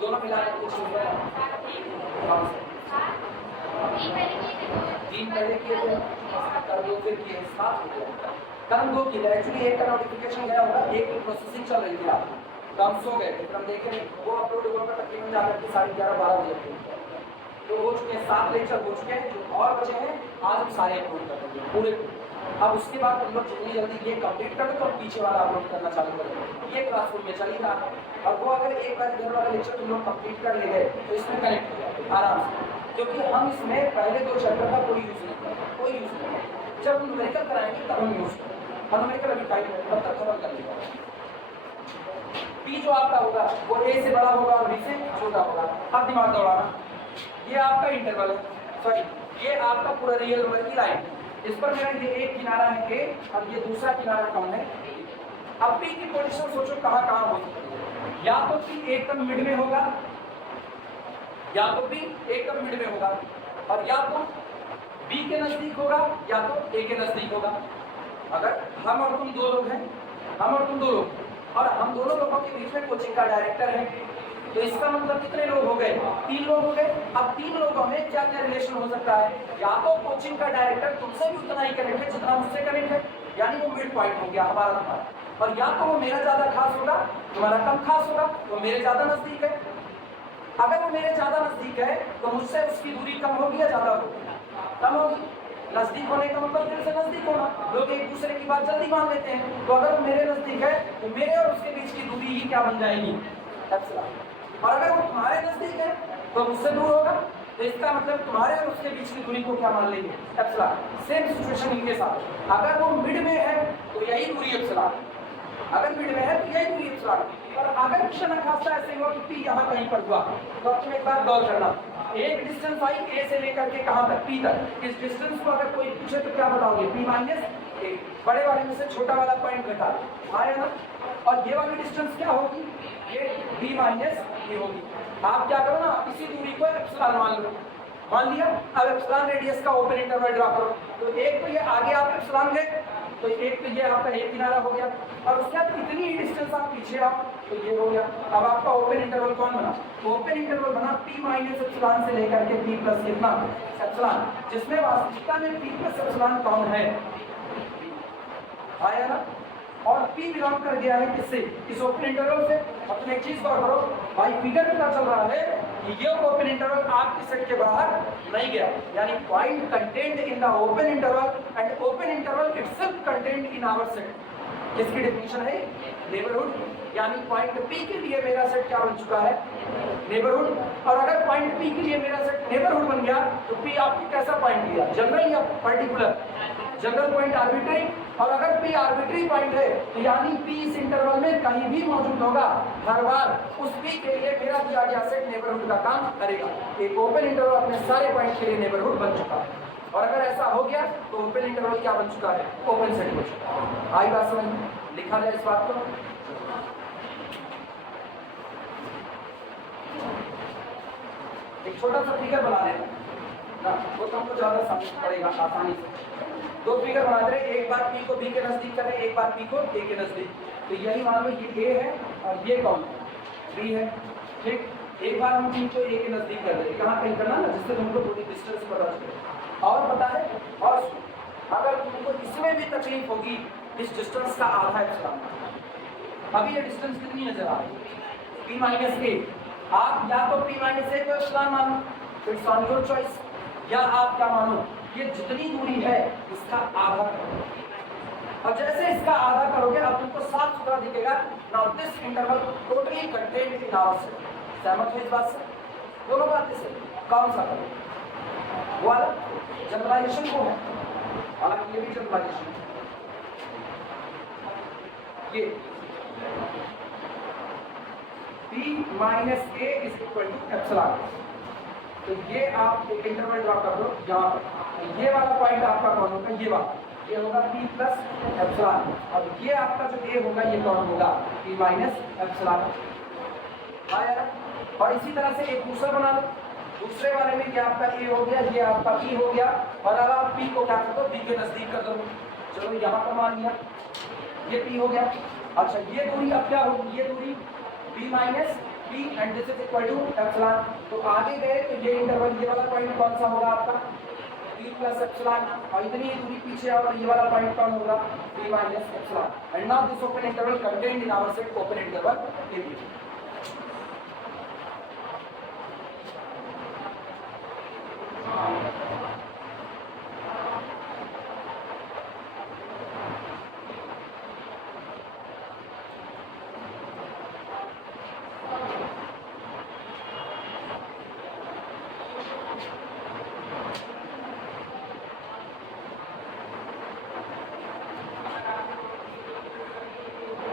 दोनों मिला के कुछ हुआ है। 3 पहले किए थे, कल 2 फिर किए, 7 हो गया। कल हम 2 किए, एक्चुअली एक का नोटिफिकेशन गया होगा, एक की प्रोसेसिंग चल रही थी रात में, तो हम सो गए थे, फिर हम देखे नहीं, वो अपलोड हुआ था तकरीबन जाकर के 11:30-12 बजे तो हो चुके हैं। 7 लेक्चर हो चुके हैं, जो और बचे हैं आज हम सारे अपलोड कर देंगे पूरे। अब उसके बाद हम लोग जितनी जल्दी ये कंप्लीट कर दो तो पीछे वाला अपलोड करना चालू करेंगे। ये क्लासरूम में चल ही रहा है, और वो अगर एक बार इधर वाला लेक्चर तुम लोग कंप्लीट कर ले गए तो इसमें कनेक्ट हो जाए आराम से, क्योंकि हम इसमें पहले 2 चैप्टर का कोई यूज़ नहीं करेंगे, कोई यूज़ नहीं। जब हम न्यूमेरिकल कराएंगे तब हम यूज़ करेंगे, और न्यूमेरिकल अभी टाइम है तब तक खत्म कर लेगा। p जो आपका होगा वो a से बड़ा होगा और b से छोटा होगा। अब दिमाग दौड़ाना, ये आपका इंटरवल है, सॉरी ये आपका पूरा रियल नंबर की लाइन, इस पर मेरा ये एक किनारा है a और ये दूसरा किनारा कौन है? अब p की पोजीशन सोचो कहाँ कहाँ हो सकती है। या तो p एकदम मिड में होगा, या तो p एकदम मिड में होगा, और या तो बी के नजदीक होगा या तो ए के नजदीक होगा। अगर हम और तुम दो लोग हैं, हम और तुम दो लोग, और हम दोनों लोगों के बीच में कोचिंग का डायरेक्टर है, तो इसका मतलब कितने लोग हो गए? 3 लोग हो गए। अब 3 लोगों में क्या क्या रिलेशन हो सकता है? या तो कोचिंग का डायरेक्टर तुमसे भी उतना ही कनेक्ट है जितना मुझसे कनेक्ट है, यानी वो मिड पॉइंट हो गया हमारा तुम्हारा, और या तो वो मेरा ज्यादा खास होगा, तुम्हारा कम खास होगा, वो मेरे ज्यादा नजदीक है। अगर वो मेरे ज्यादा नजदीक है तो मुझसे उसकी दूरी कम होगी या ज्यादा होगी? कम होगी। नजदीक होने का मतलब दिल से नजदीक होना, लोग एक दूसरे की बात जल्दी मान लेते हैं। तो अगर वो मेरे नजदीक है तो मेरे और उसके बीच की दूरी ही क्या बन जाएगी? एप्सिलॉन। और अगर वो तुम्हारे नजदीक है तो मुझसे दूर होगा, तो इसका मतलब तुम्हारे और उसके बीच की दूरी को क्या मान लेंगे? एप्सिलॉन। सेम सिचुएशन इनके साथ, अगर वो मिड में है तो यही दूरी एप्सिलॉन, अगर मिड में है तो यही दूरी एप्सिलॉन। और अगर क्षण खासा ऐसे हुआ कि पी यहाँ कहीं पर हुआ, तो अब तुम एक बार गौर करना, एक डिस्टेंस आई ए से लेकर के कहां तक? पी तक। इस डिस्टेंस को अगर कोई पूछे तो क्या बताओगे? पी माइनस ए। बड़े वाले में से छोटा वाला पॉइंट घटा आया ना। और ये वाली डिस्टेंस क्या होगी? ये बी माइनस ए होगी। आप क्या करो ना, इसी दूरी को एप्सिलॉन मान लो, मान लिया। अब एप्सिलॉन रेडियस का ओपन इंटरवल ड्रा करो, तो एक तो ये आगे आप एप्सिलॉन गए, तो एक तो ये आपका एक किनारा हो गया, और उसके बाद इतनी ही डिस्टेंस आप पीछे आओ तो ये हो गया। अब आपका ओपन इंटरवल कौन बना? ओपन इंटरवल बना पी माइनस एप्सिलॉन से लेकर के पी प्लस कितना? एप्सिलॉन, जिसमें वास्तविकता में पी प्लस एप्सिलॉन कौन है? आया ना। और P बिलोंग कर गया है किससे? इस ओपन इंटरवल से। अब तुम एक चीज गौर करो भाई, फिगर पता चल रहा है कि ये ओपन इंटरवल आपके सेट के बाहर नहीं गया, यानी point contained in the open interval and open interval itself contained in our set. किसकी डेफिनेशन है? नेबरहुड। यानी पॉइंट P के लिए मेरा सेट क्या बन चुका है? नेबरहुड। और अगर पॉइंट P के लिए मेरा सेट नेबरहुड बन गया तो P आपने कैसा पॉइंट लिया? जनरल या पर्टिकुलर? General point arbitrary. और अगर P आर्बिट्री पॉइंट है तो यानी P इस इंटरवल में कहीं भी मौजूद होगा, हर बार उस P के लिए मेरा दिया गया सेट नेबरहुड का काम करेगा। एक ओपन इंटरवल अपने सारे पॉइंट के लिए नेबरहुड बन चुका है, और अगर ऐसा हो गया तो ओपन इंटरवल क्या बन चुका है? ओपन सेट हो चुका है। आई बात समझ में? लिखा जाए इस बात को। एक छोटा सा फिगर बना लेना ना, वो तो हमको ज्यादा समझ पड़ेगा आसानी से। दो फिगर बना दे, एक बार P को B के नजदीक करें, एक बार P को A के नजदीक। तो यही मान लो ये A है और ये कौन है? B है। ठीक, एक बार हम P को A के नजदीक कर दें, कहाँ कहीं करना ना, जिससे तुमको थोड़ी डिस्टेंस पता चले। और पता है, और अगर तुमको इसमें भी तकलीफ होगी, इस डिस्टेंस का आधा एप्सिलॉन। अभी ये डिस्टेंस कितनी नजर आ रही है? P minus A। आप या तो P माइनस A को एप्सिलॉन मानो, इट्स ऑन योर चॉइस, या आप क्या मानो, ये जितनी दूरी है इसका आधा करो। और जैसे इसका आधा करोगे अब तुमको साफ सुथरा दिखेगा। Now this interval totally contained in our set. सहमत हो इस बात से? दोनों बातें से कौन सा करो? वो वाला जनरलाइजेशन को है, हालांकि ये भी जनरलाइजेशन है। ये P minus A is equal to epsilon. तो ये आप एक इंटरवल ड्रॉ कर दो यहाँ पर, तो ये वाला पॉइंट आपका कौन होगा? ये वाला, ये होगा P प्लस एप्सिलॉन। अब ये आपका जो A होगा ये कौन होगा? P minus epsilon. आया? और इसी तरह से एक दूसरा बना लो, दूसरे वाले में ये आपका A हो गया, ये आपका P हो गया, और अब आप P को क्या कर दो? B के नजदीक कर दो। चलो यहाँ पर मान लिया ये P हो गया। अच्छा, ये दूरी अब क्या होगी? ये दूरी P minus P and this is equal to epsilon. तो आगे गए तो ये इंटरवल, ये वाला पॉइंट कौन सा होगा आपका? P plus epsilon. और इतनी दूरी पीछे आओ तो ये वाला पॉइंट कौन होगा? P minus epsilon. And now this open interval contained in our set open interval AB।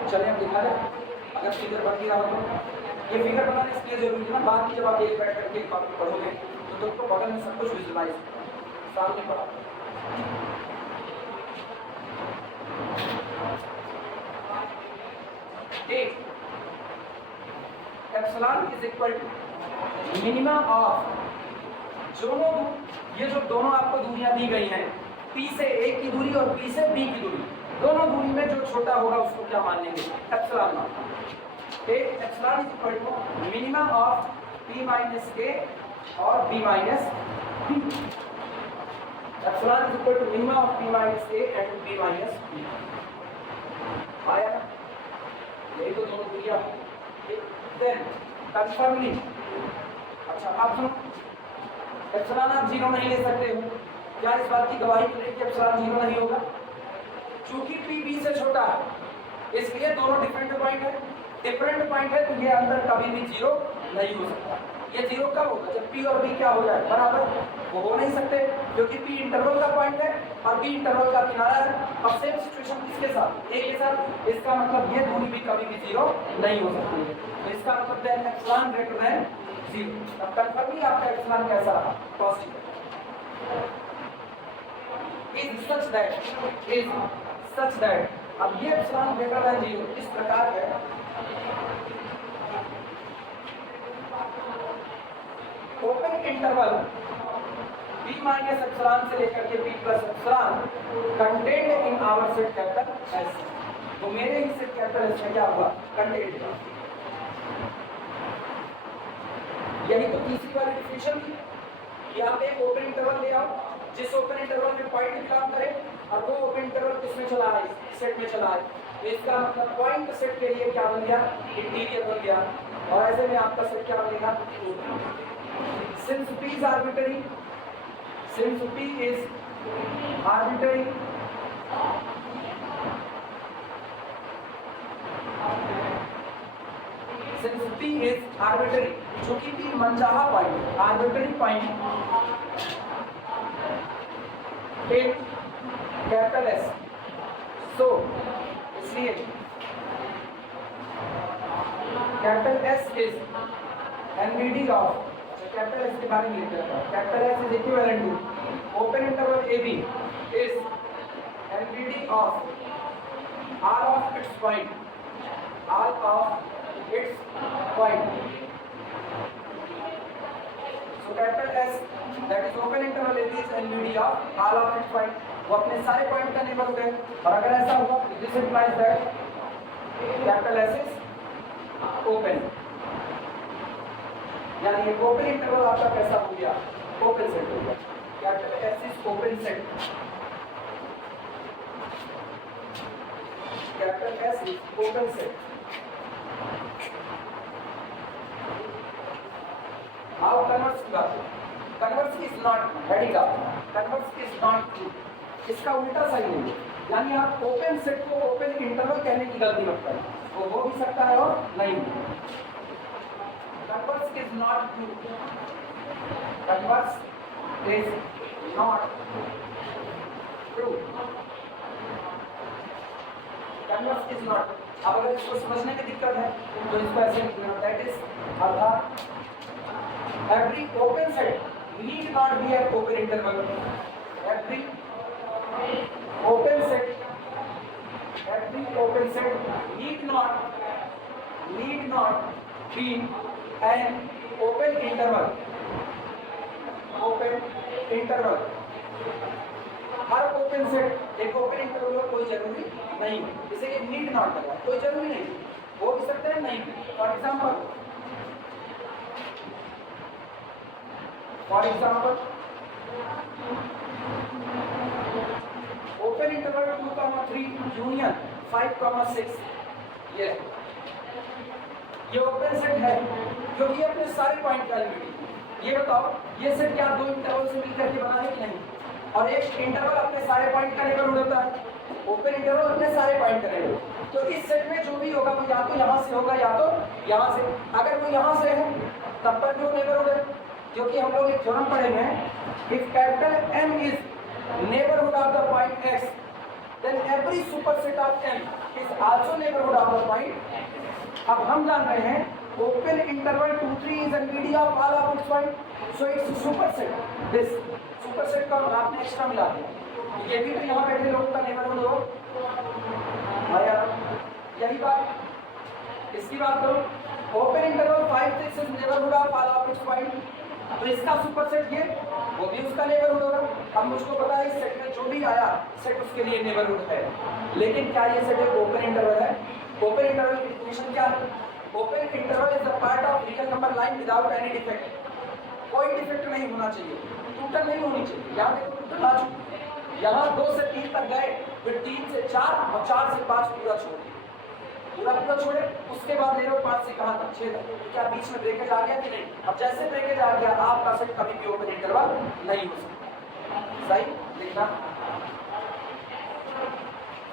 चले हम दिखा दें, अगर फिगर बन गया हो तो। ये फिगर बनाने इसलिए जरूरी है ना, बाद में जब आप एक बैठ करके कॉपी पढ़ोगे तो तुमको बगल में सब कुछ विजुलाइज सामने पढ़ा। Epsilon is equal to minimum of ये जो दोनों आपको दूरियां दी गई हैं, P से A की दूरी और P से B की दूरी, दोनों दूरी में जो छोटा होगा उसको क्या मान लेंगे? Epsilon naught. Epsilon is equal to minimum of P minus A और B minus B। Epsilon is equal to minimum of P minus A and B minus B। आया ना? यही तो दोनों दूरियां। देन कंफर्मली, अच्छा आप सुनो, एप्सिलॉन आप जीरो नहीं ले सकते हो। क्या इस बात की गवाही मिल रही है कि एप्सिलॉन जीरो नहीं होगा? चूंकि P B से छोटा है, इसलिए दोनों डिफरेंट पॉइंट है। डिफरेंट पॉइंट है तो ये अंतर कभी भी जीरो नहीं हो सकता। ये जीरो कब होगा? जब P और B क्या हो जाए? बराबर। वो हो नहीं सकते क्योंकि P इंटरवल का पॉइंट है और B इंटरवल का किनारा है। अब सेम सिचुएशन किसके साथ? A के साथ। इसका मतलब ये दूरी भी कभी भी जीरो नहीं हो सकती है। तो इसका मतलब then epsilon greater than zero. अब कंफर्मली आपका एप्सिलॉन कैसा रहा? पॉजिटिव। इज सच दैट अब ये एप्सिलॉन ग्रेटर देन जीरो इस प्रकार है, open interval P minus epsilon से लेकर के P plus epsilon content in our set capital S। तो मेरे ही सेट कैपिटल S में क्या हुआ? कंटेंट। यही तो तीसरी वाली डिफिनेशन थी कि आप एक ओपन इंटरवल ले आओ, जिस ओपन इंटरवल में पॉइंट बिलोंग करे और वो ओपन इंटरवल किसमें चला है? सेट में चला है। तो इसका मतलब पॉइंट सेट के लिए क्या बन गया? इंटीरियर बन गया। और ऐसे में आपका सेट क्या बनेगा? Since P is arbitrary, since P is arbitrary, since P is arbitrary, चूंकि P मनचाहा पॉइंट, arbitrary point in capital S, so इसलिए capital S is NVD of, capital S के बारे में लिख रहा है, capital S is equivalent to open interval AB is NVD of all of its point, all of its point. So capital S that is open interval AB is NVD of all of its point. वो अपने सारे point का neighbourhood है। और अगर ऐसा होगा this implies that capital S is open, यानी ये ओपन इंटरवल आपका कैसा हो गया? ओपन सेट हो गया। Capital S is open set, capital S is open set. Now converse की बात है। Converse is not heading up, converse is not true. इसका उल्टा सही नहीं है। यानी आप ओपन सेट को ओपन इंटरवल कहने की गलती मत करें, वो हो भी सकता है और नहीं भी। Converse is not true, converse is not true, converse is not। अब अगर इसको समझने में दिक्कत है तो इसको ऐसे लिखना, दैट इज अर्थात every open set need not be an open interval, every open set need not be an open interval, her open set एक ओपन इंटरवल हो कोई जरूरी नहीं, इसे ये नीड नॉट लगा, कोई जरूरी नहीं, हो भी सकता है नहीं। For example open interval 2,3 union 5,6, ये ओपन सेट है क्योंकि ये अपने सारे पॉइंट का एलिमेंट। ये बताओ ये सेट क्या दो इंटरवल से मिलकर के बना है कि नहीं? और एक इंटरवल अपने सारे पॉइंट का नेबरहुड होता है, ओपन इंटरवल अपने सारे पॉइंट का नेबरहुड। तो इस सेट में जो भी होगा वो या तो यहाँ से होगा या तो यहाँ से। अगर वो यहाँ से है तब पर जो नेबरहुड है, क्योंकि हम लोग एक थ्योरम पढ़े हैं, if capital M is neighbourhood of the point X, then every superset of M is also neighbourhood of the point. अब हम जान रहे हैं open interval 2, 3 is NVD of all of its point, so its superset. This superset का आपने extra मिला दिया, ये भी तो यहाँ बैठे लोगों का नेबरहुड हो। यही बात इसकी बात करो, open interval 5, 6 is neighbourhood of all of its point, तो इसका सुपरसेट ये, वो भी उसका नेबरहुड होगा। अब मुझको पता है इस सेट में जो भी आया सेट उसके लिए नेबरहुड है। लेकिन क्या ये सेट एक ओपन इंटरवल है? ओपन इंटरवल की डेफिनेशन क्या है? Open interval is the part of real number line without any defect. कोई डिफेक्ट नहीं होना चाहिए, टूटन नहीं होनी चाहिए। यहाँ देखो टूटन आ चुकी, यहाँ 2 से 3 तक गए, फिर 3 से 4 और 4 से 5 पूरा छोड़, पूरा छोड़े। उसके बाद ले लो 5 से कहाँ तक, 6 तक। क्या बीच में ब्रेकेज आ गया कि नहीं? अब जैसे ब्रेकेज आ गया आपका सेट कभी भी ओपन इंटरवल नहीं हो सकता। सही लिखना।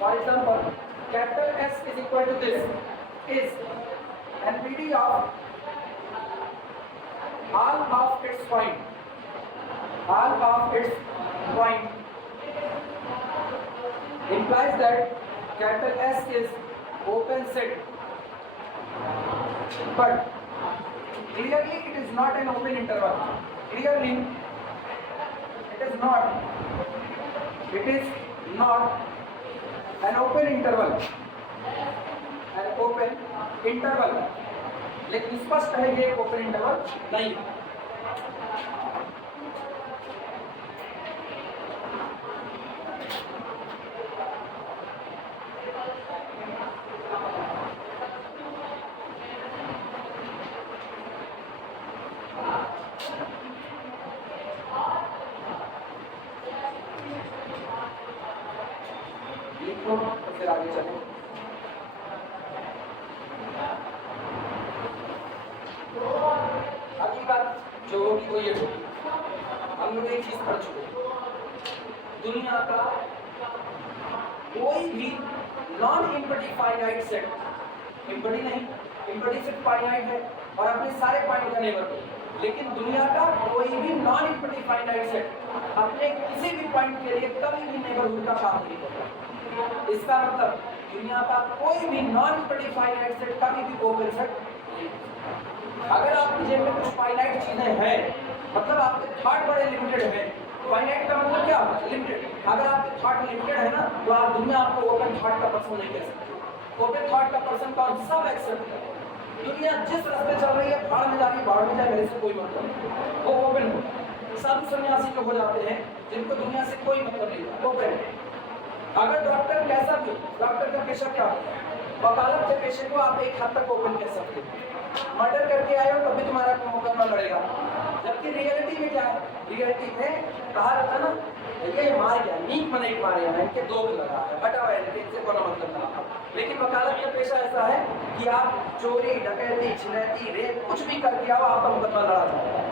For example capital S is equal to this is NPD of all of its point implies that capital S is open set, but clearly it is not an open interval. Clearly it is not an open interval. लेकिन स्पष्ट है ये open interval नहीं है। लिखो तो फिर आगे चलो। अगली बात जो होगी वो ये होगी, हम लोग एक चीज पढ़ चुके, दुनिया का कोई भी non empty finite set, empty नहीं, इम्पटी सेट फाइनाइट है और अपने सारे पॉइंट का नेबरहुड, लेकिन दुनिया का कोई भी नॉन इम्पटी फाइनाइट सेट अपने किसी भी पॉइंट के लिए कभी भी नेबरहुड का काम नहीं करता। इसका मतलब दुनिया का कोई भी नॉन इम्पटी फाइनाइट सेट कभी भी ओपन सेट। अगर आपकी जेब में कुछ फाइनाइट चीजें हैं, मतलब आपके थॉट बड़े लिमिटेड हैं। फाइनाइट का मतलब क्या होता है? लिमिटेड। अगर आपके थॉट लिमिटेड है ना, तो आप दुनिया आपको ओपन थॉट का पर्सन नहीं कह सकते। ओपन थॉट का पर्सन कौन? सब एक्सेप्ट करे। दुनिया जिस रास्ते चल रही है, भाड़ में जा रही है, भाड़ में जाए, मेरे से कोई मतलब नहीं, वो ओपन हो। साधु सन्यासी लोग हो जाते हैं जिनको दुनिया से कोई मतलब नहीं, ओपन। अगर डॉक्टर कैसा भी, डॉक्टर का पेशा क्या होता है? वकालत के पेशे को आप एक हद तक ओपन कह सकते हैं। मर्डर करके आए हो तभी तो तुम्हारा मुकदमा लड़ेगा। जबकि रियलिटी में क्या है? रियलिटी में कहा रहता ना, ये मार गया, नीक में नहीं मारे हैं, इनके दो लगा है, हटा हुआ है, इनसे कोई मतलब ना। लेकिन वकालत का पेशा ऐसा है कि आप चोरी, डकैती, छिनैती, रेप कुछ भी करके आओ, आपका मुकदमा लड़ा जाएगा।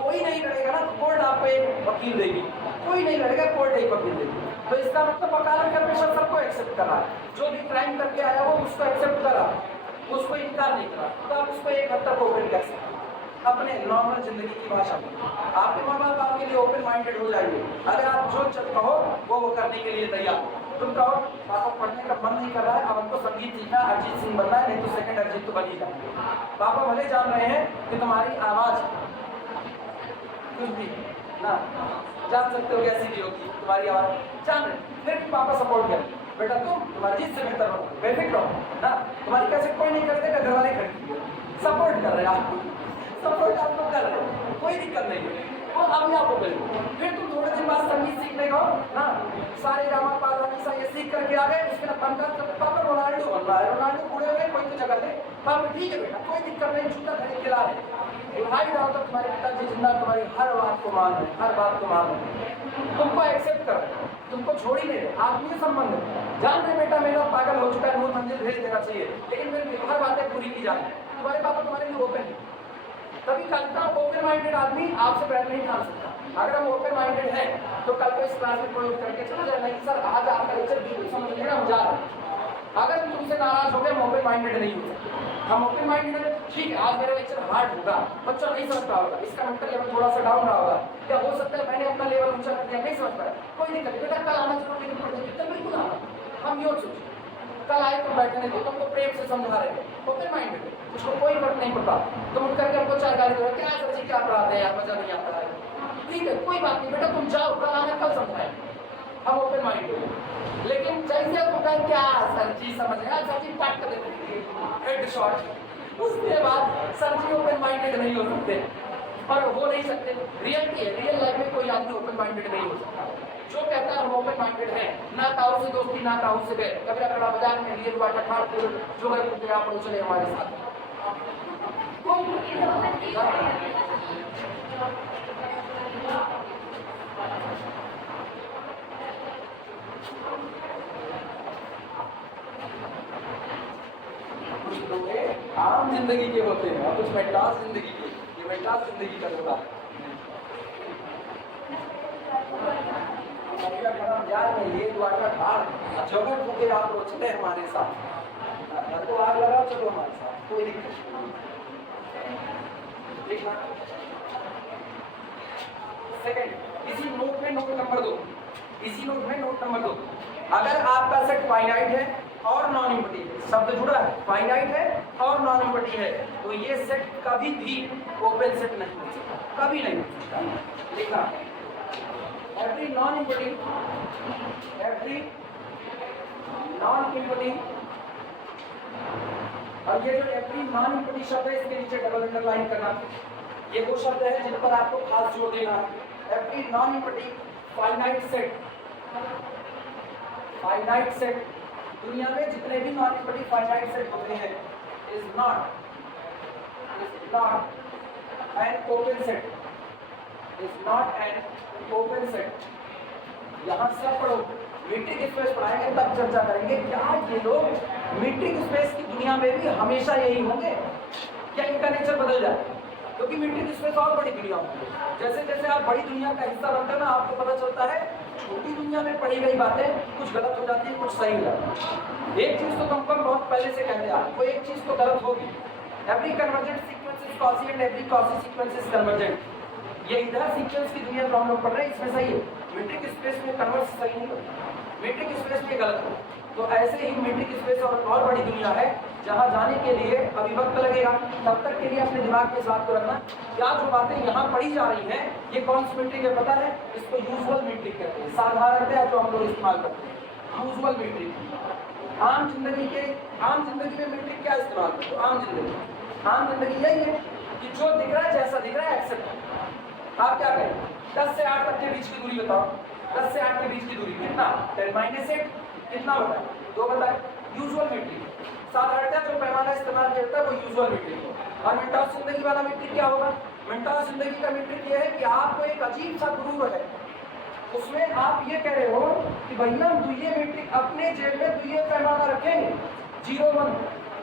कोई नहीं लड़ेगा ना, कोर्ट आपको एक वकील देगी, कोई नहीं लड़ेगा, कोर्ट एक वकील देगी। तो इसका मतलब वकालत का पेशा सबको एक्सेप्ट करा, जो भी क्राइम करके आया वो उसको एक्सेप्ट करा, उसको इनकार नहीं करा, तो आप उसको एक हद तक ओपन कर सकते अपने नॉर्मल जिंदगी की भाषा में। आपके माँ बाप आपके लिए ओपन माइंडेड हो जाएंगे। अगर आप जो कहो वो करने के लिए तैयार हो। तुम कहो पापा पढ़ने का मन नहीं कर रहा है, अब हमको संगीत सीखना, अरिजीत सिंह बनना है, नहीं तो सेकंड अरिजीत तो बन ही जाएंगे। पापा भले जान रहे हैं कि तुम्हारी आवाज कुछ भी ना, जान सकते हो कैसी भी होगी तुम्हारी आवाज, जान रहे, फिर भी पापा सपोर्ट करें, बेटा तुम तुम्हारी जीत से बेहतर हो, बेफिक्र हो ना, तुम्हारी कैसे कोई नहीं कर देगा, घर वाले खरीदेंगे, सपोर्ट कर रहे हैं आपको, सपोर्ट आपको कर रहे हैं, कोई दिक्कत नहीं है। तो अभी आपको करेंगे, फिर तुम थोड़े दिन बाद संगीत सीखने का ना, सारे रामा पाला सा ये सीख करके आ गए, उसके बाद बनकर पापा रोनाल्डो बन रहा है, रोनाल्डो बूढ़े हुए कोई तो जगह ले, पापा ठीक है बेटा कोई दिक्कत नहीं, जूता खरीद के ला रहे, भाई जाओ तो तुम्हारे पिताजी जिंदा तुम्हारी हर बात को मान रहे, हर बात को मान रहे, तुमको एक्सेप्ट कर रहे, तुमको छोड़ ही नहीं रहे, आत्मीय संबंध है। जान रहे बेटा मेरा पागल हो चुका है, नूर मंजिल भेज देना चाहिए, लेकिन मेरी हर बातें पूरी की जाए, तुम्हारे पापा तुम्हारे लिए ओपन है। तभी कल का ओपन माइंडेड आदमी आपसे बैठ नहीं ठान सकता। अगर हम ओपन माइंडेड हैं तो कल को इस क्लास में कोई करके चला जाए, नहीं सर आज आपका लेक्चर बिल्कुल समझ लेना, हम जा रहे हैं। अगर हम तुमसे नाराज हो गए, हम ओपन माइंडेड नहीं हो सकते। हम ओपन माइंडेड है, ठीक है आज मेरा लेक्चर हार्ड होगा, बच्चा नहीं समझ पाया होगा, इसका मेंटल लेवल थोड़ा सा डाउन रहा होगा, क्या हो सकता है मैंने अपना लेवल ऊंचा कर दिया, नहीं समझ पाया, कोई दिक्कत नहीं बेटा, कल आना जरूर, लेकिन पढ़ने बिल्कुल आना। हम ये सोचें कल आए तो बैठने दो, तुमको प्रेम से समझा रहे हैं, ओपन माइंडेड, उसको कोई फर्क नहीं पड़ता। तुम उठ करके हमको 4 गाली दो, क्या सर जी क्या पढ़ाते हैं यार, मजा नहीं आता है, ठीक है कोई बात नहीं बेटा, तुम जाओ कल आना, कल समझाएं, हम ओपन माइंडेड। लेकिन जैसे तुम कहें क्या सर जी समझ गया, सर जी पाठ कर देते हेड शॉट, उसके बाद सर जी ओपन माइंडेड नहीं हो सकते। पर हो नहीं सकते। रियलिटी है, रियल लाइफ में कोई आदमी ओपन माइंडेड नहीं हो सकता। जो कहता है हम ओपन माइंडेड है, ना काऊ से दोस्ती ना काऊ से बैर, कभी अकड़ा बाजार में लिए हुआ ठाड़ जो है कुछ आप लोग चले हमारे साथ। कुछ लोग आम जिंदगी के होते हैं और कुछ मेटास जिंदगी के, ये मेटास जिंदगी का होगा। यार में ये द्वारा ठाड़ जगह फूके आप लोग चले हमारे साथ, तो आग लगाओ चलो हमारे साथ, कोई दिक्कत नहीं। सेकंड, इसी नोट में नोट नंबर 2, इसी नोट में नोट नंबर 2, अगर आपका सेट फाइनाइट है और नॉन इम्पटीव है, शब्द जुड़ा है, फाइनाइट है और नॉन इम्पटीव है, तो ये सेट कभी भी ओपन सेट नहीं हो सकता, कभी नहीं हो सकता। लिखा every non-empathetic, every non-empathetic, और ये जो every non-empathetic शब्द है इसके नीचे डबल अंडरलाइन करना, ये वो शब्द है जिन पर आपको खास जोर देना है। every non-empathetic finite set, finite set, दुनिया में जितने भी non-empathetic finite set होते हैं is not an open set, is not an open set. यहाँ सब पढ़ो, मीट्रिक स्पेस पढ़ाएंगे तब चर्चा करेंगे क्या ये लोग मीट्रिक स्पेस की दुनिया में भी हमेशा यही होंगे, क्या इनका नेचर बदल जाए? क्योंकि मीट्रिक स्पेस और बड़ी दुनिया होगी, जैसे जैसे आप बड़ी दुनिया का हिस्सा बनते हैं ना, आपको पता चलता है छोटी दुनिया में पढ़ी गई बातें कुछ गलत हो जाती है, कुछ सही हो जाती है। एक चीज तो कंफर्म बहुत पहले से कहते आ रहे, कोई एक चीज तो गलत होगी। Every convergent sequence is quasi and every quasi sequence is convergent. ये इधर सीक्वेंस की दुनिया जो हम लोग पढ़ रहे हैं इसमें सही है, मीट्रिक स्पेस में कन्वर्स सही नहीं होता, मीट्रिक स्पेस में गलत हो। तो ऐसे ही मीट्रिक स्पेस और बड़ी दुनिया है जहाँ जाने के लिए अभी वक्त लगेगा, तब तक के लिए अपने दिमाग में इस बात को रखना, क्या जो बातें यहाँ पढ़ी जा रही हैं ये कौन सी मीट्रिक है पता है? इसको यूजुअल मीट्रिक कहते हैं, साधारणतः जो हम लोग इस्तेमाल करते हैं यूजुअल मीट्रिक। आम जिंदगी में मीट्रिक क्या इस्तेमाल करते हो? आम जिंदगी यही है कि जो दिख रहा है जैसा दिख रहा है एक्सेप्ट। आप क्या करें, 10 से 8 तक के बीच की दूरी बताओ, 10 से 8 के बीच की दूरी कितना? 10-8 कितना होता है? 2 बताए, यूजुअल मीट्रिक। साधारणतः जो पैमाना इस्तेमाल किया जाता है वो यूजुअल मीट्रिक है। और मिनटॉस जिंदगी वाला मीट्रिक क्या होगा? मिनटॉस जिंदगी का मीट्रिक ये है कि आपको एक अजीब सा गुरूर है, उसमें आप ये कह रहे हो कि भैया हम दुइये मीट्रिक अपने जेब में दुइये पैमाना रखेंगे 0-1,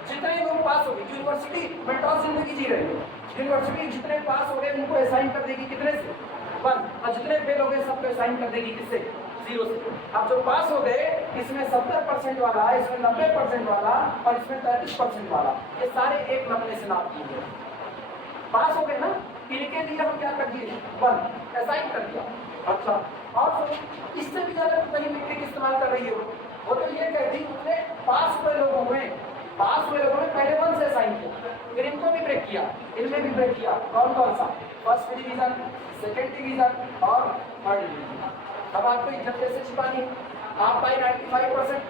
जितने लोग पास हो गए यूनिवर्सिटी मिनटॉस जिंदगी जी रही है, यूनिवर्सिटी जितने पास हो गए उनको असाइन कर देगी कितने से? 1, और जितने फेल हो गए सबको असाइन कर देगी किससे? 0 से। अब जो पास हो गए इसमें 70% वाला, इसमें 90% वाला और इसमें 33% वाला, ये सारे एक नमूने से नाप दिए गए। पास हो गए ना, इनके लिए हम क्या कर दिए? 1 असाइन कर दिया। अच्छा, और इससे भी ज्यादा कहीं मीट्रिक इस्तेमाल कर रही हो वो तो ये कहती उसने पास हुए लोगों में पहले 1 से असाइन किया, फिर इनको भी ब्रेक किया, इनमें भी ब्रेक किया। कौन कौन सा? फर्स्ट डिवीजन, सेकंड डिवीजन और थर्ड डिवीजन। अब आपको इज्जत कैसे छिपानी है? आप पाई 95%,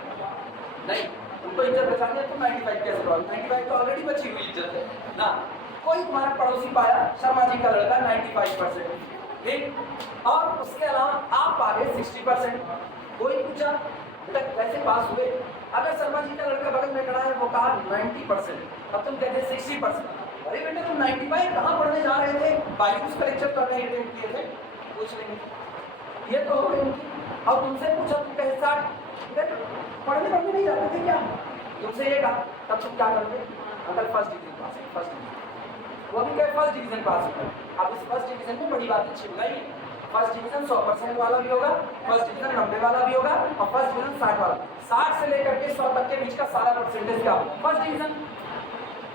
नहीं उनको इज्जत बचानी है तो 95 कैसे पाओ? 95 तो ऑलरेडी बची हुई इज्जत है ना। कोई तुम्हारा पड़ोसी पाया, शर्मा जी का लड़का 95%, ठीक, और उसके अलावा आप पा गए 60%। कोई पूछा बेटा कैसे पास हुए? अगर शर्मा जी का लड़का बगल में खड़ा है वो कहा 90%, अब तुम कहते 60%। अरे बेटा तुम 95 कहाँ पढ़ने जा रहे थे? बाईस का लेक्चर करने अटेंड किए थे? पूछ लेंगे, ये तो हो गई उनकी। और तुमसे पूछा तुम कहे 60, पढ़ने नहीं जाते थे क्या? तुमसे ये कहा, तब तुम क्या करते? अगर फर्स्ट डिवीजन पास है, फर्स्ट डिवीजन, वो भी कहे फर्स्ट डिवीजन पास है। अब इस फर्स्ट डिवीजन में बड़ी बात अच्छी बताइए, फर्स्ट डिवीजन 100% वाला भी होगा, फर्स्ट डिवीजन 90 वाला भी होगा और फर्स्ट डिवीजन 60 वाला। 60 से लेकर के 100 तक के बीच का सारा परसेंटेज क्या होगा? First division.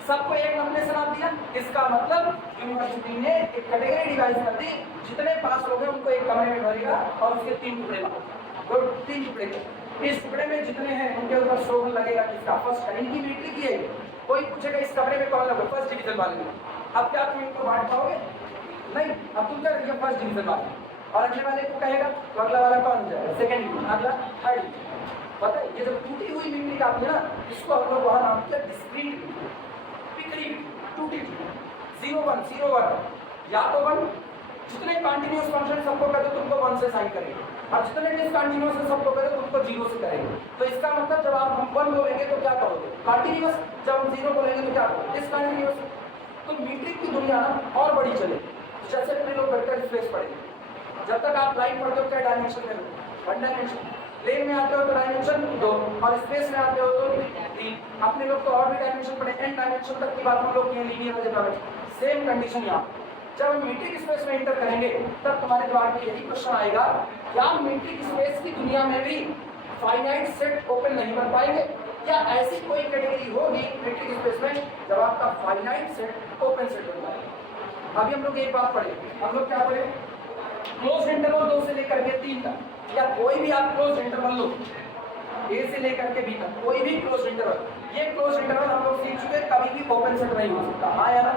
सबको एक नंबर से नाप दिया, इसका मतलब यूनिवर्सिटी ने एक कैटेगरी डिवाइड कर दी, जितने पास हो गए उनको एक कमरे में भरेगा और उसके 3 टुकड़े तो 3 टुकड़े, इस टुकड़े में जितने हैं उनके ऊपर शोभन लगेगा किसका? फर्स्ट। इनकी मीट्रिक की है। कोई पूछेगा इस कमरे में कौन लगा? फर्स्ट डिवीजन वाले में। अब क्या तुम इनको बांट पाओगे? नहीं। अब तुम क्या करिए? फर्स्ट डिवीजन वाले, और अगले वाले को कहेगा तो अगला वाला कौन हो जाएगा? सेकंड डिवीजन, अगला थर्ड डिवीजन। पता है ये जो टूटी हुई मीट्रिक आती है ना, इसको हम लोग वहाँ नाम किया डिस्क्रीट, टूटी 0-1 0-1, या तो 1, जितने कंटिन्यूअस फंक्शन सबको कह दो तुमको 1 से साइन करेंगे, और जितने डिसकंटिन्यूअस है सबको कह दो तुमको 0 से करेंगे। तो इसका मतलब जब आप हम 1 बोलेंगे तो क्या करोगे कंटिन्यूअस, जब हम 0 बोलेंगे तो क्या करोगे डिसकंटिन्यूअस। तो मीट्रिक की दुनिया ना और बड़ी चलेगी। जैसे अपने लोग वेक्टर स्पेस पढ़ेंगे, जब तक आप लाइन पढ़ते हो क्या डायमेंशन में, 1 डायमेंशन, प्लेन में आते हो तो डायमेंशन 2, और स्पेस में आते हो तो 3। अपने लोग तो और भी डायमेंशन पढ़े, n डायमेंशन तक की बात हम लोग किए लीनियर अलजेब्रा में। सेम कंडीशन यहाँ, जब हम मीट्रिक स्पेस में एंटर करेंगे तब तुम्हारे दिमाग में यही क्वेश्चन आएगा, क्या मीट्रिक स्पेस की दुनिया में भी फाइनाइट सेट ओपन नहीं बन पाएंगे? क्या ऐसी कोई कैटेगरी होगी मीट्रिक स्पेस में जब आपका फाइनाइट सेट ओपन सेट बन पाएगा? अभी हम लोग एक बात पढ़े, हम लोग क्या पढ़े, क्लोज इंटरवल 2 से लेकर के 3 तक, या कोई भी आप क्लोज इंटरवल लो ए से लेकर के बी तक, कोई भी क्लोज इंटरवल, ये क्लोज इंटरवल हम लोग सीख चुके, कभी भी ओपन सेट नहीं हो सकता। हाँ या ना?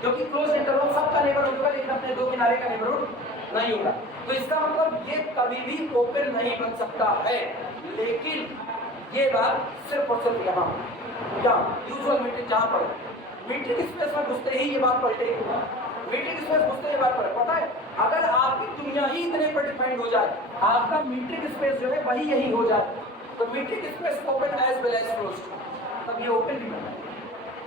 क्योंकि क्लोज इंटरवल सबका नेबरहुड होगा लेकिन अपने दो किनारे का नेबरहुड नहीं होगा। तो इसका मतलब ये कभी भी ओपन नहीं बन सकता है। लेकिन ये बात सिर्फ और सिर्फ यहाँ यूजुअल मीट्रिक जहाँ पर मीट्रिक स्पेस में घुसते ही ये बात पलटेगी। मीट्रिक स्पेस घुसते ही बात पता है, अगर आपकी दुनिया ही इतने पर डिफाइंड हो जाए, आपका मीट्रिक स्पेस जो है वही यही हो जाए, तो metric space open as well as closed, तब ये ओपन भी बनता है।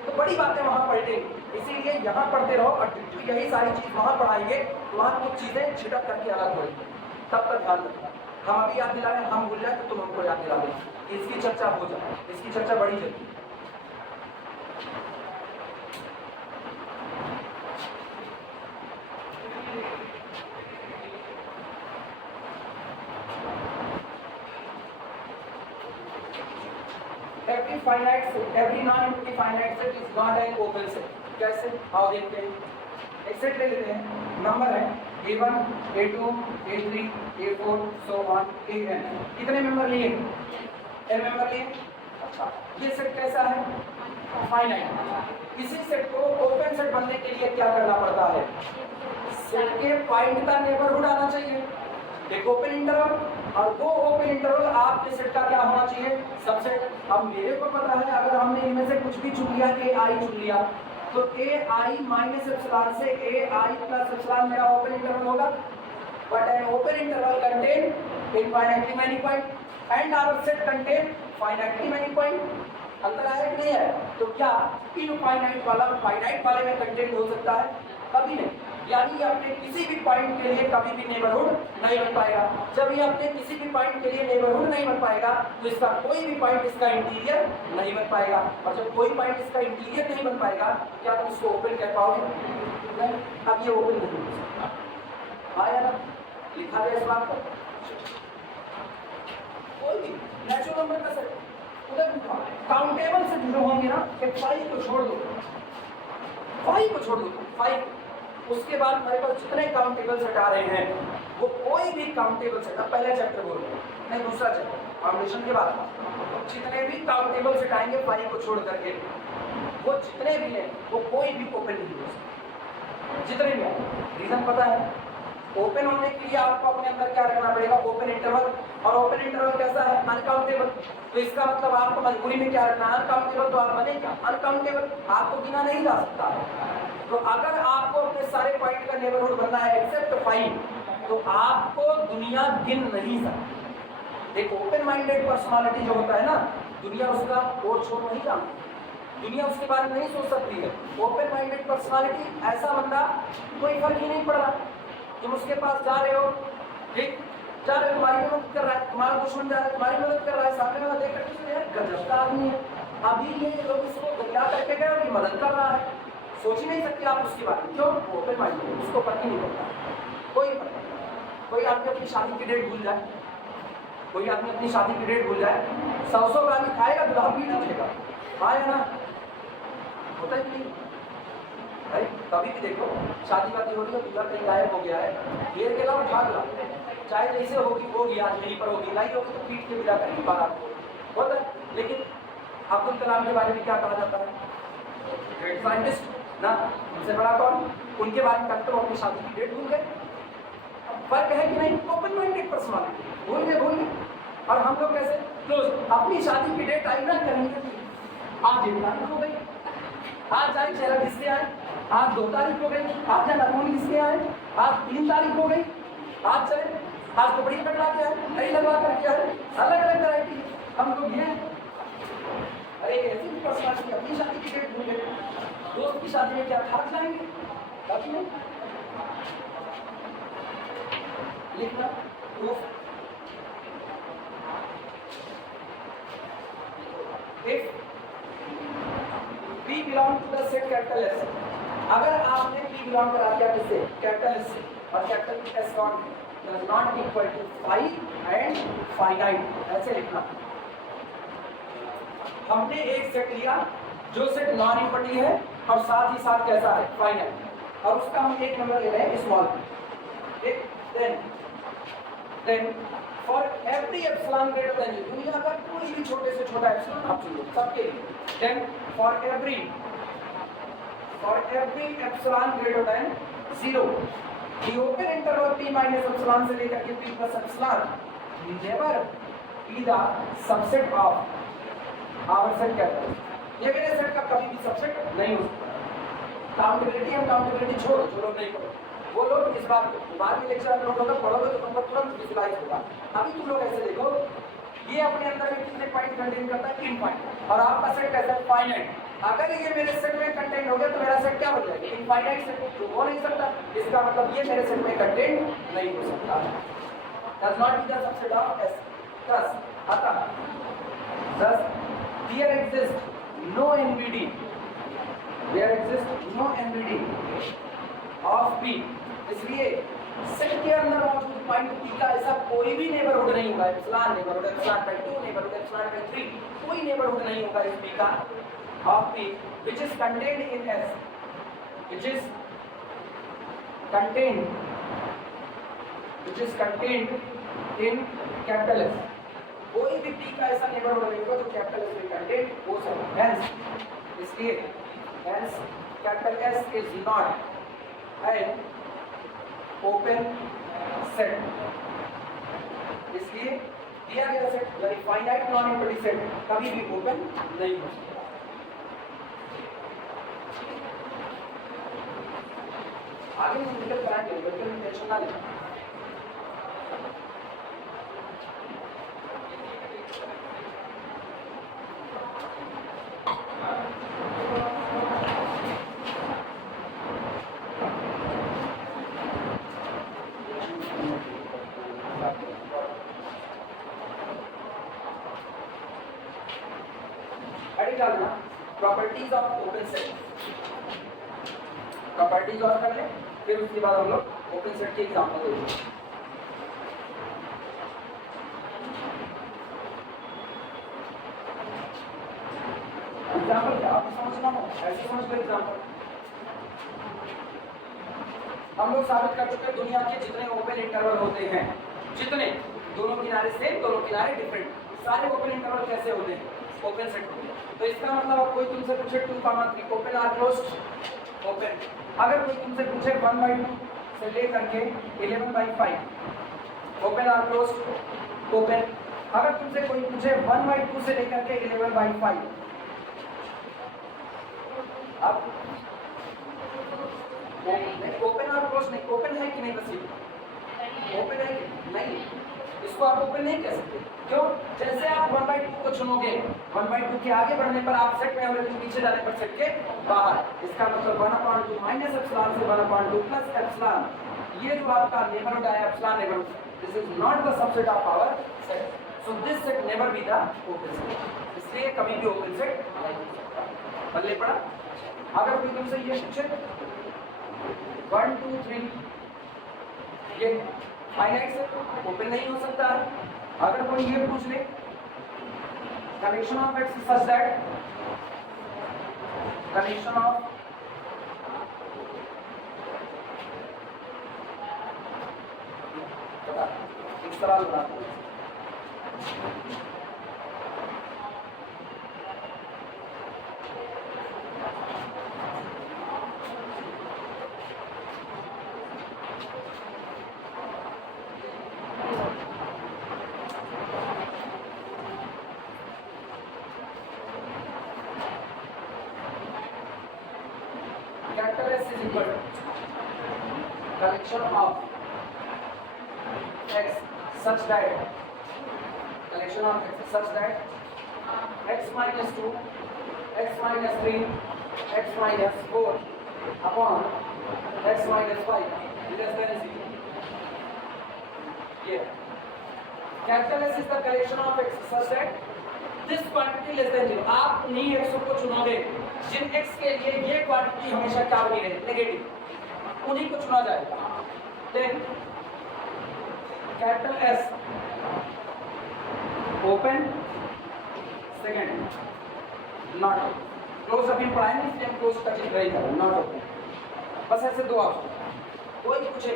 तो बड़ी बातें वहाँ पलटेगी, इसीलिए यहाँ पढ़ते रहो और यही सारी चीज वहाँ पढ़ाएंगे, वहाँ कुछ चीजें छिटक करके अलग होगी। तब तक ध्यान रखना, हम अभी याद दिला रहे हैं, हम भूल जाए तो तुम हमको याद दिला देना, इसकी चर्चा हो जाए, इसकी चर्चा बड़ी जल्दी। Every finite set, every non-empty finite set is not an open set. कैसे? आओ देखते हैं। एक सेट ले लेते हैं, नंबर है A1, A2, A3, A4, so on, AN। कितने मेंबर लिए? n मेंबर लिए। अच्छा, ये सेट कैसा है? फाइनाइट। इसी सेट को ओपन सेट बनने के लिए क्या करना पड़ता है? सेट के पॉइंट का नेबरहुड आना चाहिए, एक ओपन इंटरवल, और वो ओपन इंटरवल आपके सेट का क्या होना चाहिए? सबसेट। अब मेरे को पता है, अगर हमने इनमें से कुछ भी चुन लिया, AI चुन लिया, तो AI माइनस एप्सिलॉन से AI प्लस एप्सिलॉन मेरा ओपन इंटरवल होगा। But an open interval contain infinitely many point and our set contain finitely many point. अंतर है कि नहीं है? तो क्या इनफाइनाइट वाला फाइनाइट वाले में कंटेंट हो सकता है? कभी नहीं। यानी अपने किसी भी पॉइंट के लिए कभी भी नेबरहुड नहीं बन पाएगा। जब ये अपने किसी भी पॉइंट के लिए नेबरहुड नहीं बन पाएगा तो इसका कोई भी पॉइंट इसका इंटीरियर नहीं बन पाएगा, और जब कोई पॉइंट इसका इंटीरियर नहीं बन पाएगा क्या तुम इसको ओपन कह पाओगे? अब ये ओपन नहीं हो सकता। हाँ यार, लिखा गया इस बात पर। कोई भी नेचुरल नंबर का सेट उधर काउंटेबल से जो होंगे ना, 5 को छोड़ दो, 5 को छोड़ दो, 5, उसके बाद हमारे पास जितने काउंटेबल सेट आ रहे हैं वो कोई भी काउंटेबल सेट, अब पहला चैप्टर बोल रहे हैं, नहीं दूसरा चैप्टर फाउंडेशन के बाद, जितने भी काउंटेबल सेट आएंगे 5 को छोड़ करके, वो जितने भी हैं वो कोई भी ओपन नहीं हो सकता, जितने भी हैं। रीजन पता है? ओपन होने के लिए आपको अपने अंदर क्या रखना पड़ेगा? Open interval. और ओपन इंटरवल कैसा है? अनकाउंटेबल। तो इसका मतलब आपको मजबूरी में क्या रखना है? अनकाउंटेबल। तो आप बने क्या? अनकाउंटेबल। आपको गिना नहीं जा सकता है। तो अगर आपको अपने सारे पॉइंट का नेबरहुड बनना है एक्सेप्ट 5, तो आपको दुनिया गिन नहीं सकती। एक ओपन माइंडेड पर्सनालिटी जो होता है ना, दुनिया उसका और छोड़ नहीं जानती, दुनिया उसके बारे में नहीं सोच सकती है। ओपन माइंडेड पर्सनालिटी ऐसा बंदा, कोई फर्क ही नहीं पड़ रहा, तुम उसके पास जा रहे हो, ठीक जा रहे हो, तुम्हारी मदद कर रहा है, तुम्हारा दुश्मन जा रहा है, तुम्हारी मदद कर रहा है, सामने वाला देख कर गजब का आदमी है, अभी ये लोग इसको दरिया करके गए और ये मदद कर रहा है, सोच ही नहीं सकते आप उसके बारे में। क्यों? ओपन माइंडेड, उसको फर्क ही नहीं पड़ता, कोई फर्क नहीं। कोई आदमी अपनी शादी की डेट भूल जाए, कोई आदमी अपनी शादी की डेट भूल जाए, 100 गाली खाएगा, दुल्हा पीट उठेगा, हाँ या ना? होता ही नहीं भाई। कभी भी देखो शादी वादी हो रही है, दूल्हा कहीं गायब हो गया है, घेर के लाओ, भाग ला, चाहे जैसे होगी आज यहीं पर होगी, नहीं होगी तो पीट के मिला करेंगे बारात को, होता है। लेकिन अब्दुल कलाम के बारे में क्या कहा जाता है? ग्रेट साइंटिस्ट ना, उनसे बड़ा कौन? उनके बारे में कहते हो अपनी शादी की डेट भूल गए। फर्क है कि नहीं? ओपन माइंडेड पर्सनालिटी भूल गए। और हम लोग कैसे क्लोज, अपनी शादी की डेट आई ना करेंगे, आज एक तारीख हो गई, आज जाए चेहरा किसके आए, आज 2 तारीख हो गई, आज जाए नाखून किसके आए, आज 3 तारीख हो गई, आज चले, आज कपड़ी कटवा के आए, नई लगवा कर क्या है, अलग अलग वैरायटी। हम लोग ये अरे ऐसी भी पर्सनालिटी अपनी शादी की डेट भूल गए, दोस्त की शादी में क्या खाक जाएंगे, बाकी नहीं लिखना proof. If P belong to the set capital S, अगर आपने P belong करा दिया किससे, कैपिटल S से, और capital S does not equal to phi and finite, ऐसे लिखना। हमने एक सेट लिया जो सेट नॉन इक्वलिटी है और साथ ही साथ कैसा है, फाइनाइट, और उसका हम एक नंबर ले रहे हैं small. Then for every epsilon greater than zero, दुनिया का कोई भी छोटे से छोटा एप्सिलॉन आप चुन लो सबके लिए। Then for every epsilon greater than zero, the open interval p minus epsilon से लेकर के p plus epsilon never be the subset of our set capital. ये मेरे सेट का कभी भी सबसेट नहीं हो सकता। काउंटेबिलिटी हम काउंटेबिलिटी छोड़ो, जो लोग नहीं करो वो लोग इस बात को बाद में लेक्चर आप लोगों का पढ़ोगे तो तुमको तुरंत विजुलाइज होगा। अभी तुम लोग ऐसे देखो, ये अपने अंदर में कितने पॉइंट कंटेन करता है, 3 पॉइंट, और आपका सेट कैसा है, फाइनाइट। अगर ये मेरे सेट में कंटेंट हो गया तो मेरा सेट क्या हो जाएगा, इनफाइनाइट सेट, तो हो नहीं सकता। इसका मतलब ये मेरे सेट में कंटेंट नहीं हो सकता, does not be the subset of S. thus here exists no NVD, there exists no NVD of P, इसलिए सेट के अंदर मौजूद पॉइंट P का ऐसा कोई भी नेबरहुड नहीं होगा, epsilon neighbourhood, epsilon bye 2 neighbourhood, epsilon bye 3, कोई नेबरहुड नहीं होगा इस P का of P which is contained in S, which is contained in capital S। कोई भी P का ऐसा नेबरहुड नहीं होगा जो कैपिटल S में कंटेंट हो सकता है। इसलिए hence capital S is not an open set। इसलिए दिया गया सेट यानी फाइनाइट नॉन इक्वलिटी सेट कभी भी ओपन नहीं हो सकता। आगे हम निकल कराएंगे, बिल्कुल टेंशन ना लें। Properties of open set, properties और कर ले, फिर उसके बाद हम लोग ओपन सेट के एग्जांपल देंगे। एग्जांपल क्या आप समझना हो, ऐसे समझ लो। एग्जांपल हम लोग साबित कर चुके हैं दुनिया के जितने ओपन इंटरवल होते हैं, जितने दोनों किनारे सेम दोनों किनारे डिफरेंट, सारे ओपन इंटरवल कैसे होते हैं, ओपन सेट होते हैं। तो इसका मतलब अब कोई तुमसे पूछे 2, ओपन आर क्लोज्ड, ओपन। अगर कोई तुमसे पूछे 1/2 से लेकर के 11/5, ओपन आर क्लोज्ड, ओपन। अगर तुमसे कोई पूछे 1/2 से लेकर के 11/5, अब ओपन आर क्लोज्ड नहीं, ओपन है कि नहीं, बस ओपन है कि नहीं, इसको आप ओपन नहीं कह सकते। क्यों? जैसे आप 1/2 को चुनोगे, 1/2 के आगे बढ़ने पर आप सेट में होगे, पीछे जाने पर सेट के बाहर। इसका मतलब 1/2 माइनस एप्सिलॉन से 1/2 प्लस एप्सिलॉन, ये जो आपका नेबरहुड है epsilon neighbourhood, this is not the subset of our set, so this set never be the open set. इसलिए कभी भी ओपन सेट नहीं हो सकता। बल्ले पड़ा। अगर कोई तुमसे ये पूछे 1 2 3, ये फाइनाइट सेट ओपन नहीं हो सकता है। अगर कोई ये पूछ ले connection of x such that connection of इस तरह बना capital S is equal to collection of x such that collection of x such that x minus 2 x minus 3 x minus 4 upon x minus 5 less than 0. Yeah, capital S is the collection of x such that this quantity less than 0. आप नहीं x को चुनोगे जिन x के लिए ये quantity हमेशा क्या बनी रहे, नेगेटिव, उन्हीं को चुना जाएगा. Then capital S open, second not close. अभी पढ़ाए नहीं इसलिए हम क्लोज का चीज नहीं कर रहे, नॉट ओपन. बस ऐसे दो ऑप्शन. कोई पूछे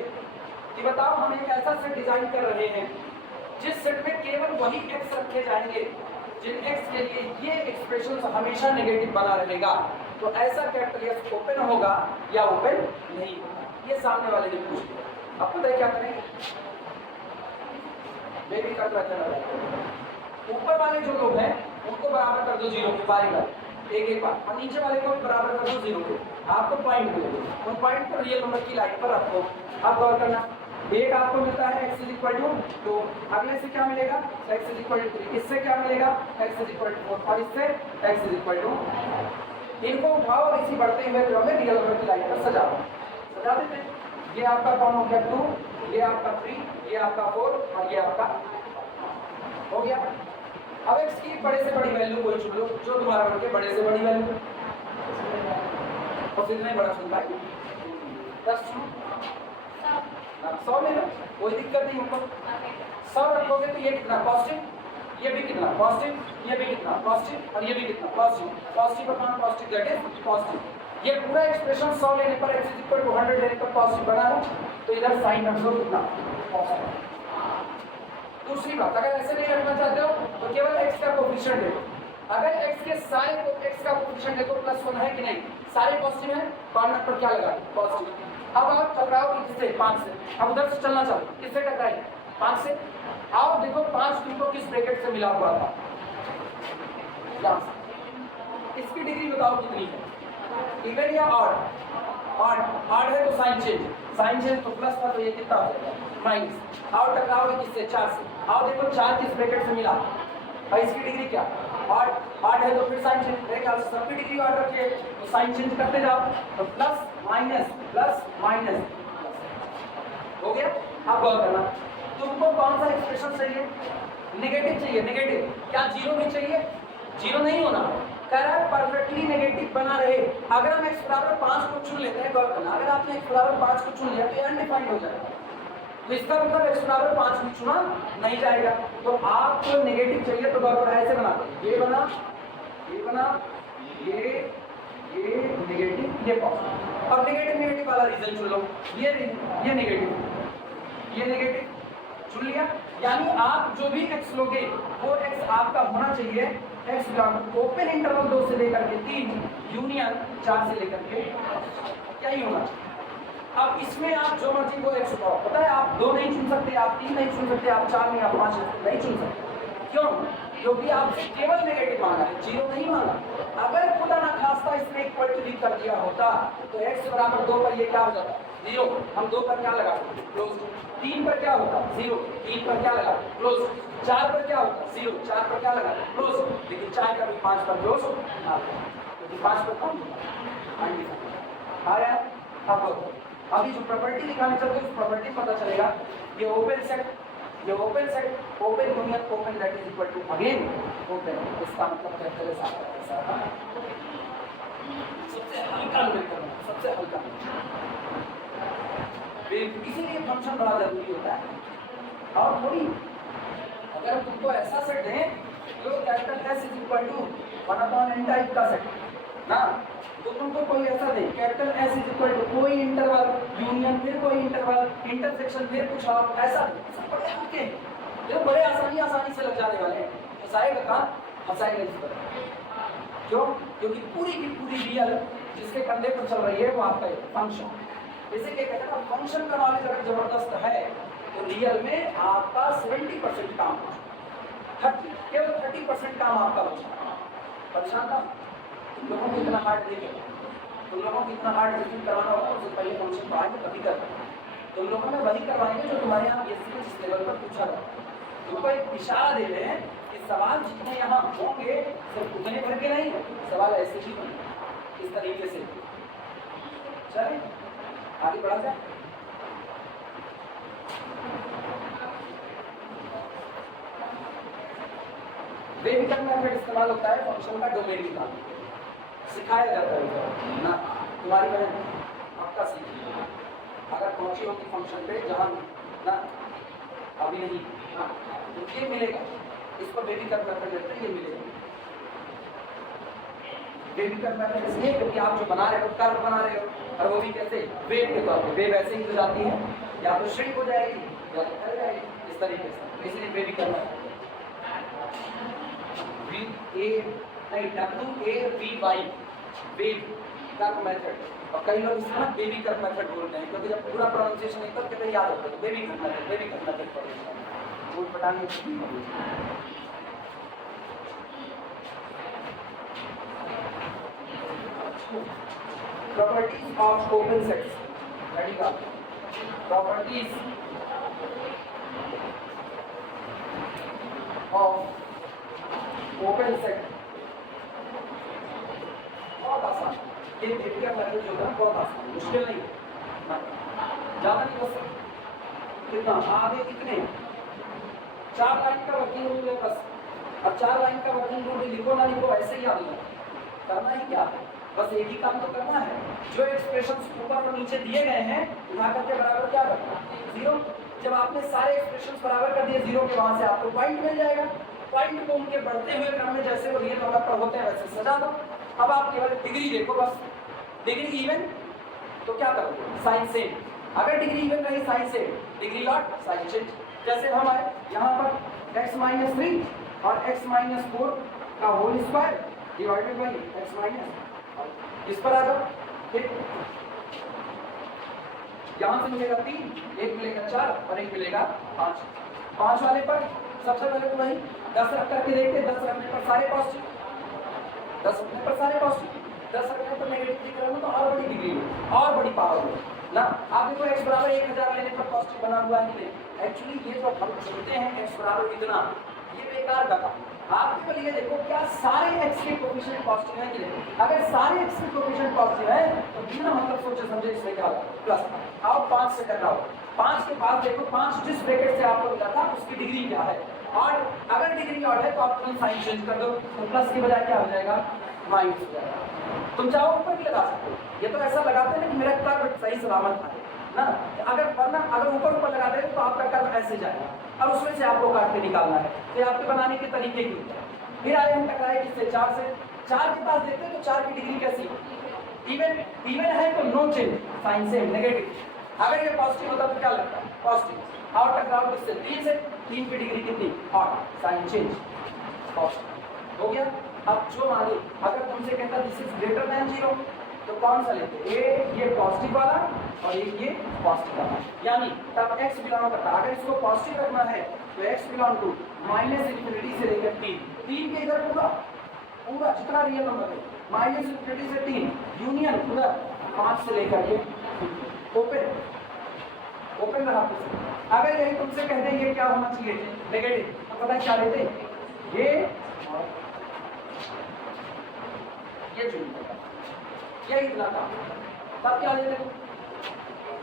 कि बताओ हम एक ऐसा सेट डिजाइन कर रहे हैं जिस सेट में केवल वही x रखे जाएंगे जिन x के लिए ये एक्सप्रेशन हमेशा नेगेटिव बना रहेगा, तो ऐसा कैपिटल S ओपन होगा या ओपन नहीं होगा. ये सामने वाले ने पूछ लिया. अब पता है क्या करेंगे, मैं भी कर रहा था. ऊपर वाले जो लोग हैं उनको बराबर कर दो 0 के, बारी बारी एक एक बार, और नीचे वाले को भी बराबर कर दो 0 के. आपको पॉइंट मिलेगा, उन पॉइंट को रियल नंबर की लाइन पर रखो. आप गौर करना, एक आपको मिलता है x इज इक्वल टू 2, अगले से क्या मिलेगा x इज इक्वल टू 3, इससे क्या मिलेगा x इज इक्वल टू 4, और इससे x इज इक्वल टू. इनको उठाओ और इसी बढ़ते हुए क्रम में रियल नंबर की लाइन पर सजा देते हैं. ये आपका कौन हो गया 2, ये आपका 3, ये आपका 4 और ये आपका हो गया. अब x की बड़े से बड़ी वैल्यू कोई चुन लो जो तुम्हारा बन के बड़े से बड़ी वैल्यू, और कितना बड़ा चुनता है 10 चुनो, 100 ले लो, कोई दिक्कत नहीं. ऊपर 100 रखोगे तो ये कितना पॉजिटिव, ये भी कितना पॉजिटिव, ये भी कितना पॉजिटिव और ये भी कितना positive. Positive upon positive that is positive. ये पूरा एक्सप्रेशन 100 लेने पर x इक्वल टू 100 लेने पर पॉजिटिव बना है, तो इधर साइन रख दो कितना पॉजिटिव. दूसरी बात, अगर ऐसे नहीं रखना चाहते हो तो केवल x का कोएफिशिएंट देखो. अगर x के सारे को x का कोएफिशिएंट देखो +1 है कि नहीं, सारे पॉजिटिव हैं, कॉर्नर पर क्या लगा पॉजिटिव. अब आप टकराओ किससे 5 से. अब उधर से चलना चालो, किससे टकराए 5 से. आओ देखो 5 तुमको किस ब्रैकेट से मिला हुआ था, यहाँ से. इसकी डिग्री बताओ कितनी है, इवन या ऑड. ऑड है तो साइन चेंज तो प्लस था तो ये कितना हो जाएगा माइनस. आओ टकराओगे किससे 4 से. आओ देखो 4 किस ब्रैकेट से मिला और इसकी डिग्री क्या ऑड है तो फिर साइन चेंज. मेरे ख्याल से सबकी डिग्री ऑड रखिए तो साइन चेंज करते जाओ तो प्लस माइनस हो गया. अब गौर करना, तुमको कौन सा एक्सप्रेशन चाहिए, नेगेटिव चाहिए. नेगेटिव क्या 0 भी चाहिए, 0 नहीं होना, कह रहा है परफेक्टली नेगेटिव बना रहे. अगर हम x बराबर 5 को चुन लेते हैं, गौर करना, अगर आपने x बराबर 5 को चुन लिया तो ये अनडिफाइंड हो जाएगा, तो इसका मतलब x बराबर 5 भी चुना नहीं जाएगा. तो आपको नेगेटिव चाहिए तो गौर करना, ऐसे बना, ये बना, ये नेगेटिव, ये पॉजिटिव. अब नेगेटिव वाला रीजन चुन लो, ये नेगेटिव चुन लिया. यानी आप जो भी x लोगे वो x आपका होना चाहिए x बिलोंग ओपन इंटरवल 2 से लेकर के 3 यूनियन 4 से लेकर के क्या ही होना चाहिए. अब इसमें आप जो मर्जी को x उठाओ, पता है आप 2 नहीं चुन सकते, आप 3 नहीं चुन सकते, आप 4 नहीं, आप 5 नहीं चुन सकते. क्यों? क्योंकि आपसे केवल नेगेटिव मांगा है, 0 नहीं मांगा. अगर खुदा ना खास्ता इसने इक्वल टू कर दिया होता तो x बराबर 2 पर ये क्या हो जाता 0. हम 2 पर क्या लगा क्लोज. 3 पर क्या होता 0, 3 पर क्या लगा क्लोज. 4 पर क्या होता 0, 4 पर क्या लगा क्लोज. लेकिन चाहे कभी 5 पर क्लोज ना, क्योंकि 5 पर कौन आया. अब अभी जो प्रॉपर्टी दिखाने चलते हैं उस प्रॉपर्टी पता चलेगा. ये open set open union open that is equal to again open. इसका मतलब कैपिटल एस आता है सबसे हल्का न्यूमेरिकल, सबसे हल्का. इसीलिए फंक्शन बड़ा जरूरी होता है. और थोड़ी अगर तुमको ऐसा सेट दें जो capital S is equal to 1/n type का सेट ना, तो तुमको कोई ऐसा दे capital S is equal to कोई इंटरवल यूनियन फिर कोई इंटरवल इंटरसेक्शन फिर कुछ और ऐसा बड़े हल्के जो बड़े आसानी से लग जाने वाले हैं. फंसाएगा कहाँ, फंसाएगा इस पर. क्यों? क्योंकि पूरी की पूरी रियल जिसके कंधे पर चल रही है वो आपका फंक्शन. इसे क्या कहते हैं, फंक्शन का नॉलेज अगर जबरदस्त है तो रियल में आपका 70% काम हो जाए, केवल 30% काम आपका हो जाए. परेशान था लोगों को इतना हार्ड नहीं है. तुम लोगों को इतना हार्ड एग्जीक्यूट करवाना होगा, उससे पहले फंक्शन तो आएंगे तभी कर तुम लोगों में वही करवाएंगे जो तुम्हारे यहाँ ये जिस लेवल पर पूछा जाता है। तुमको एक इशारा दे रहे हैं कि सवाल जितने यहाँ होंगे सिर्फ उतने भर के नहीं, सवाल ऐसे ही बने इस तरीके से। चले आगे बढ़ा जाए। वेरिएबल मेथड इस्तेमाल होता है फंक्शन का डोमेन निकालने, सिखाया जाता है ना। तुम्हारी बहन आपका सीखी अगर पहुंची होगी फंक्शन पे जहाँ ना अभी नहीं ना, तो ये मिलेगा, इसको वेरिएबल मेथड लेते हैं, ये मिलेगा। वेरिएबल मेथड इसलिए क्योंकि आप जो बना रहे हो कर्व बना रहे हो, और वो भी कैसे वेव के तौर पे, वेव ऐसे ही हो जाती है, या तो श्रिंक हो जाएगी या तो फैल जाएगी इस तरीके से, इसलिए variable method WAVY wave curve method. और कई लोग इसमें बेबी कर्व मेथड बोलते हैं क्योंकि जब पूरा प्रोनाउंसिएशन नहीं करते तो याद होता है बेबी कर्व मेथड बोल पटाने properties of open sets. Ready का प्रॉपर्टीज ऑफ ओपन सेट। बहुत आसान, ये वेरिएबल मेथड जो है बहुत आसान, मुश्किल नहीं है, ज्यादा नहीं बस कितना आगे कितने 4 लाइन का वर्किंग रूल है बस। अब 4 लाइन का वर्किंग रूल लिखो ना लिखो ऐसे ही याद करना ही क्या है, बस एक ही काम तो करना है। जो एक्सप्रेशंस ऊपर और नीचे दिए गए हैं उठा करके बराबर क्या करना, 0। जब आपने सारे एक्सप्रेशंस बराबर कर दिए 0 के, वहां से आपको पॉइंट मिल जाएगा। पॉइंट को उनके बढ़ते हुए क्रम में जैसे वो रियल नंबर पर होते हैं वैसे सजा दो। अब आप केवल डिग्री देखो बस, डिग्री इवन तो क्या करोगे साइन सेम, अगर डिग्री इवन रही sign same, degree odd sign change. जैसे हम आए यहाँ पर x-3 और x-4 का whole square divided by x-, इस पर आ जाओ, ठीक। यहाँ से मिलेगा 3, एक मिलेगा 4 और एक मिलेगा 5। 5 वाले पर सबसे पहले तो वही 10 रख करके देखते, 10 रखने पर सारे पॉजिटिव, 10 रखने पर सारे पॉजिटिव, 10 रखने पर नेगेटिव दिख रहा हो तो और बड़ी डिग्री में और बड़ी पावर में ना। आप देखो x बराबर 1000 लेने पर पॉजिटिव बना हुआ है कि नहीं। एक्चुअली ये जो हम चुनते हैं x बराबर इतना, ये बेकार का काम। आप केवल ये देखो क्या सारे x के कोएफिशिएंट पॉजिटिव हैं कि नहीं। अगर सारे x के कोएफिशिएंट पॉजिटिव है तो बिना मतलब सोचे समझे इसमें क्या होगा प्लस। आओ 5 से टकराओ, 5 के बाद देखो 5 जिस ब्रैकेट से आपको मिला था उसकी डिग्री क्या है, और अगर डिग्री ऑड है तो आप तुरंत साइन चेंज कर दो, तो प्लस के बजाय क्या हो जाएगा माइनस हो जाएगा। तुम चाहो ऊपर भी लगा सकते हो, ये तो ऐसा लगाते हैं कि मेरा कर्व सही सलामत है ना। अगर वरना अगर ऊपर ऊपर लगा दें तो आपका कर्व ऐसे जाएगा, अब उसमें से आपको काट के निकालना है। तो आपके बनाने के तरीके की फिर आए हम टकराए किससे 4 से। 4 के पास देखते हैं तो 4 की डिग्री कैसी, इवन है तो no change, sign same, negative. अगर ये पॉजिटिव होता तो क्या लगता है पॉजिटिव, और टकराओ किससे 3 से, 3 की डिग्री कितनी ऑड, साइन चेंज, पॉजिटिव हो गया। अब जो माने अगर तुमसे कहता दिस इज ग्रेटर देन 0 तो कौन सा लेते, ये पॉजिटिव वाला और ये पॉजिटिव वाला, यानी तब x बिलोंग करता है। अगर इसको पॉजिटिव रखना है तो x बिलोंग टू -∞ से लेकर 3 के इधर पूरा जितना रियल नंबर है -∞ से 3 यूनियन पूरा 5 से लेकर के ओपन रहा। अगर यही तुमसे कहते हैं ये क्या होना चाहिए नेगेटिव, तो पता है क्या लेते, ये चुनिए, ये इतना था, तब क्या लेते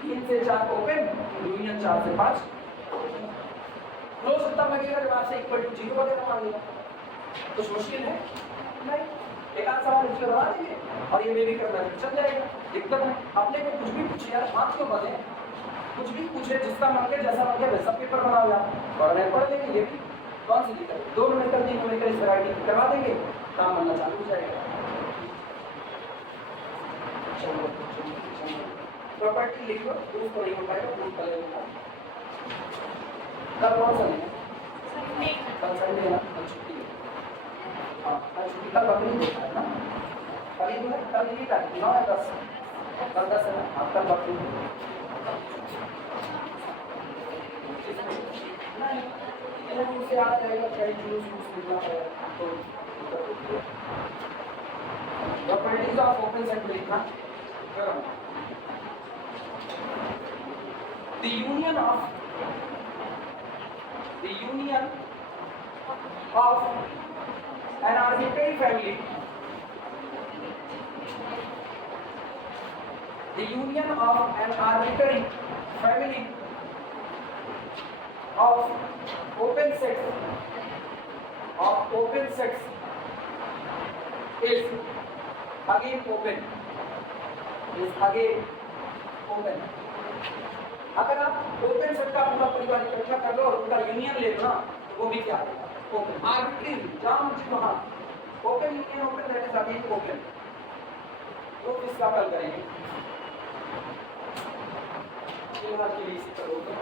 3 से 4 ओपन यूनियन 4 से 5 क्लोज तब लगेगा जब आपसे इक्वल टू 0 वगैरह मांगेगा। कुछ मुश्किल है नहीं, एक आध सवाल इसलिए बना देंगे और ये भी करना है चल जाएगा, दिक्कत है। अपने को कुछ भी पूछे यार, हाथ क्यों बने, कुछ भी पूछे जिसका मन के जैसा मन के वैसा पेपर बना हुआ पढ़ लेंगे, ये भी कौन सी दिक्कत, 2 मीटर 3 मीटर इस वैरायटी करवा देंगे, काम बनना चालू हो जाएगा। प्रॉपर्टी लिख लो, प्रूफ तो नहीं हो पाएगा, प्रूफ कर लेंगे। कल कौन सा नहीं, कल संडे है ना, कल छुट्टी है। हाँ कल छुट्टी, कल बकरी देखा है ना, कल ही है, कल ही तारीख 9 है 10, कल 10 है ना, आप कल बकरी नहीं से आ जाएगा, कहीं जूस निकला है तो प्रॉपर्टीज ऑफ ओपन सेट लिखना term. The union of an arbitrary family, the union of an arbitrary family of open sex is again open. अगर आप ओपन सेट का पूरा परिवार इकट्ठा कर लो और उनका यूनियन ले लो ना, तो वो भी क्या है? ओपन. आर्बिट्री जहां मुझे वहां open union open that is again open. तो इसका हल करेंगे. फिलहाल के लिए इसी करोगे.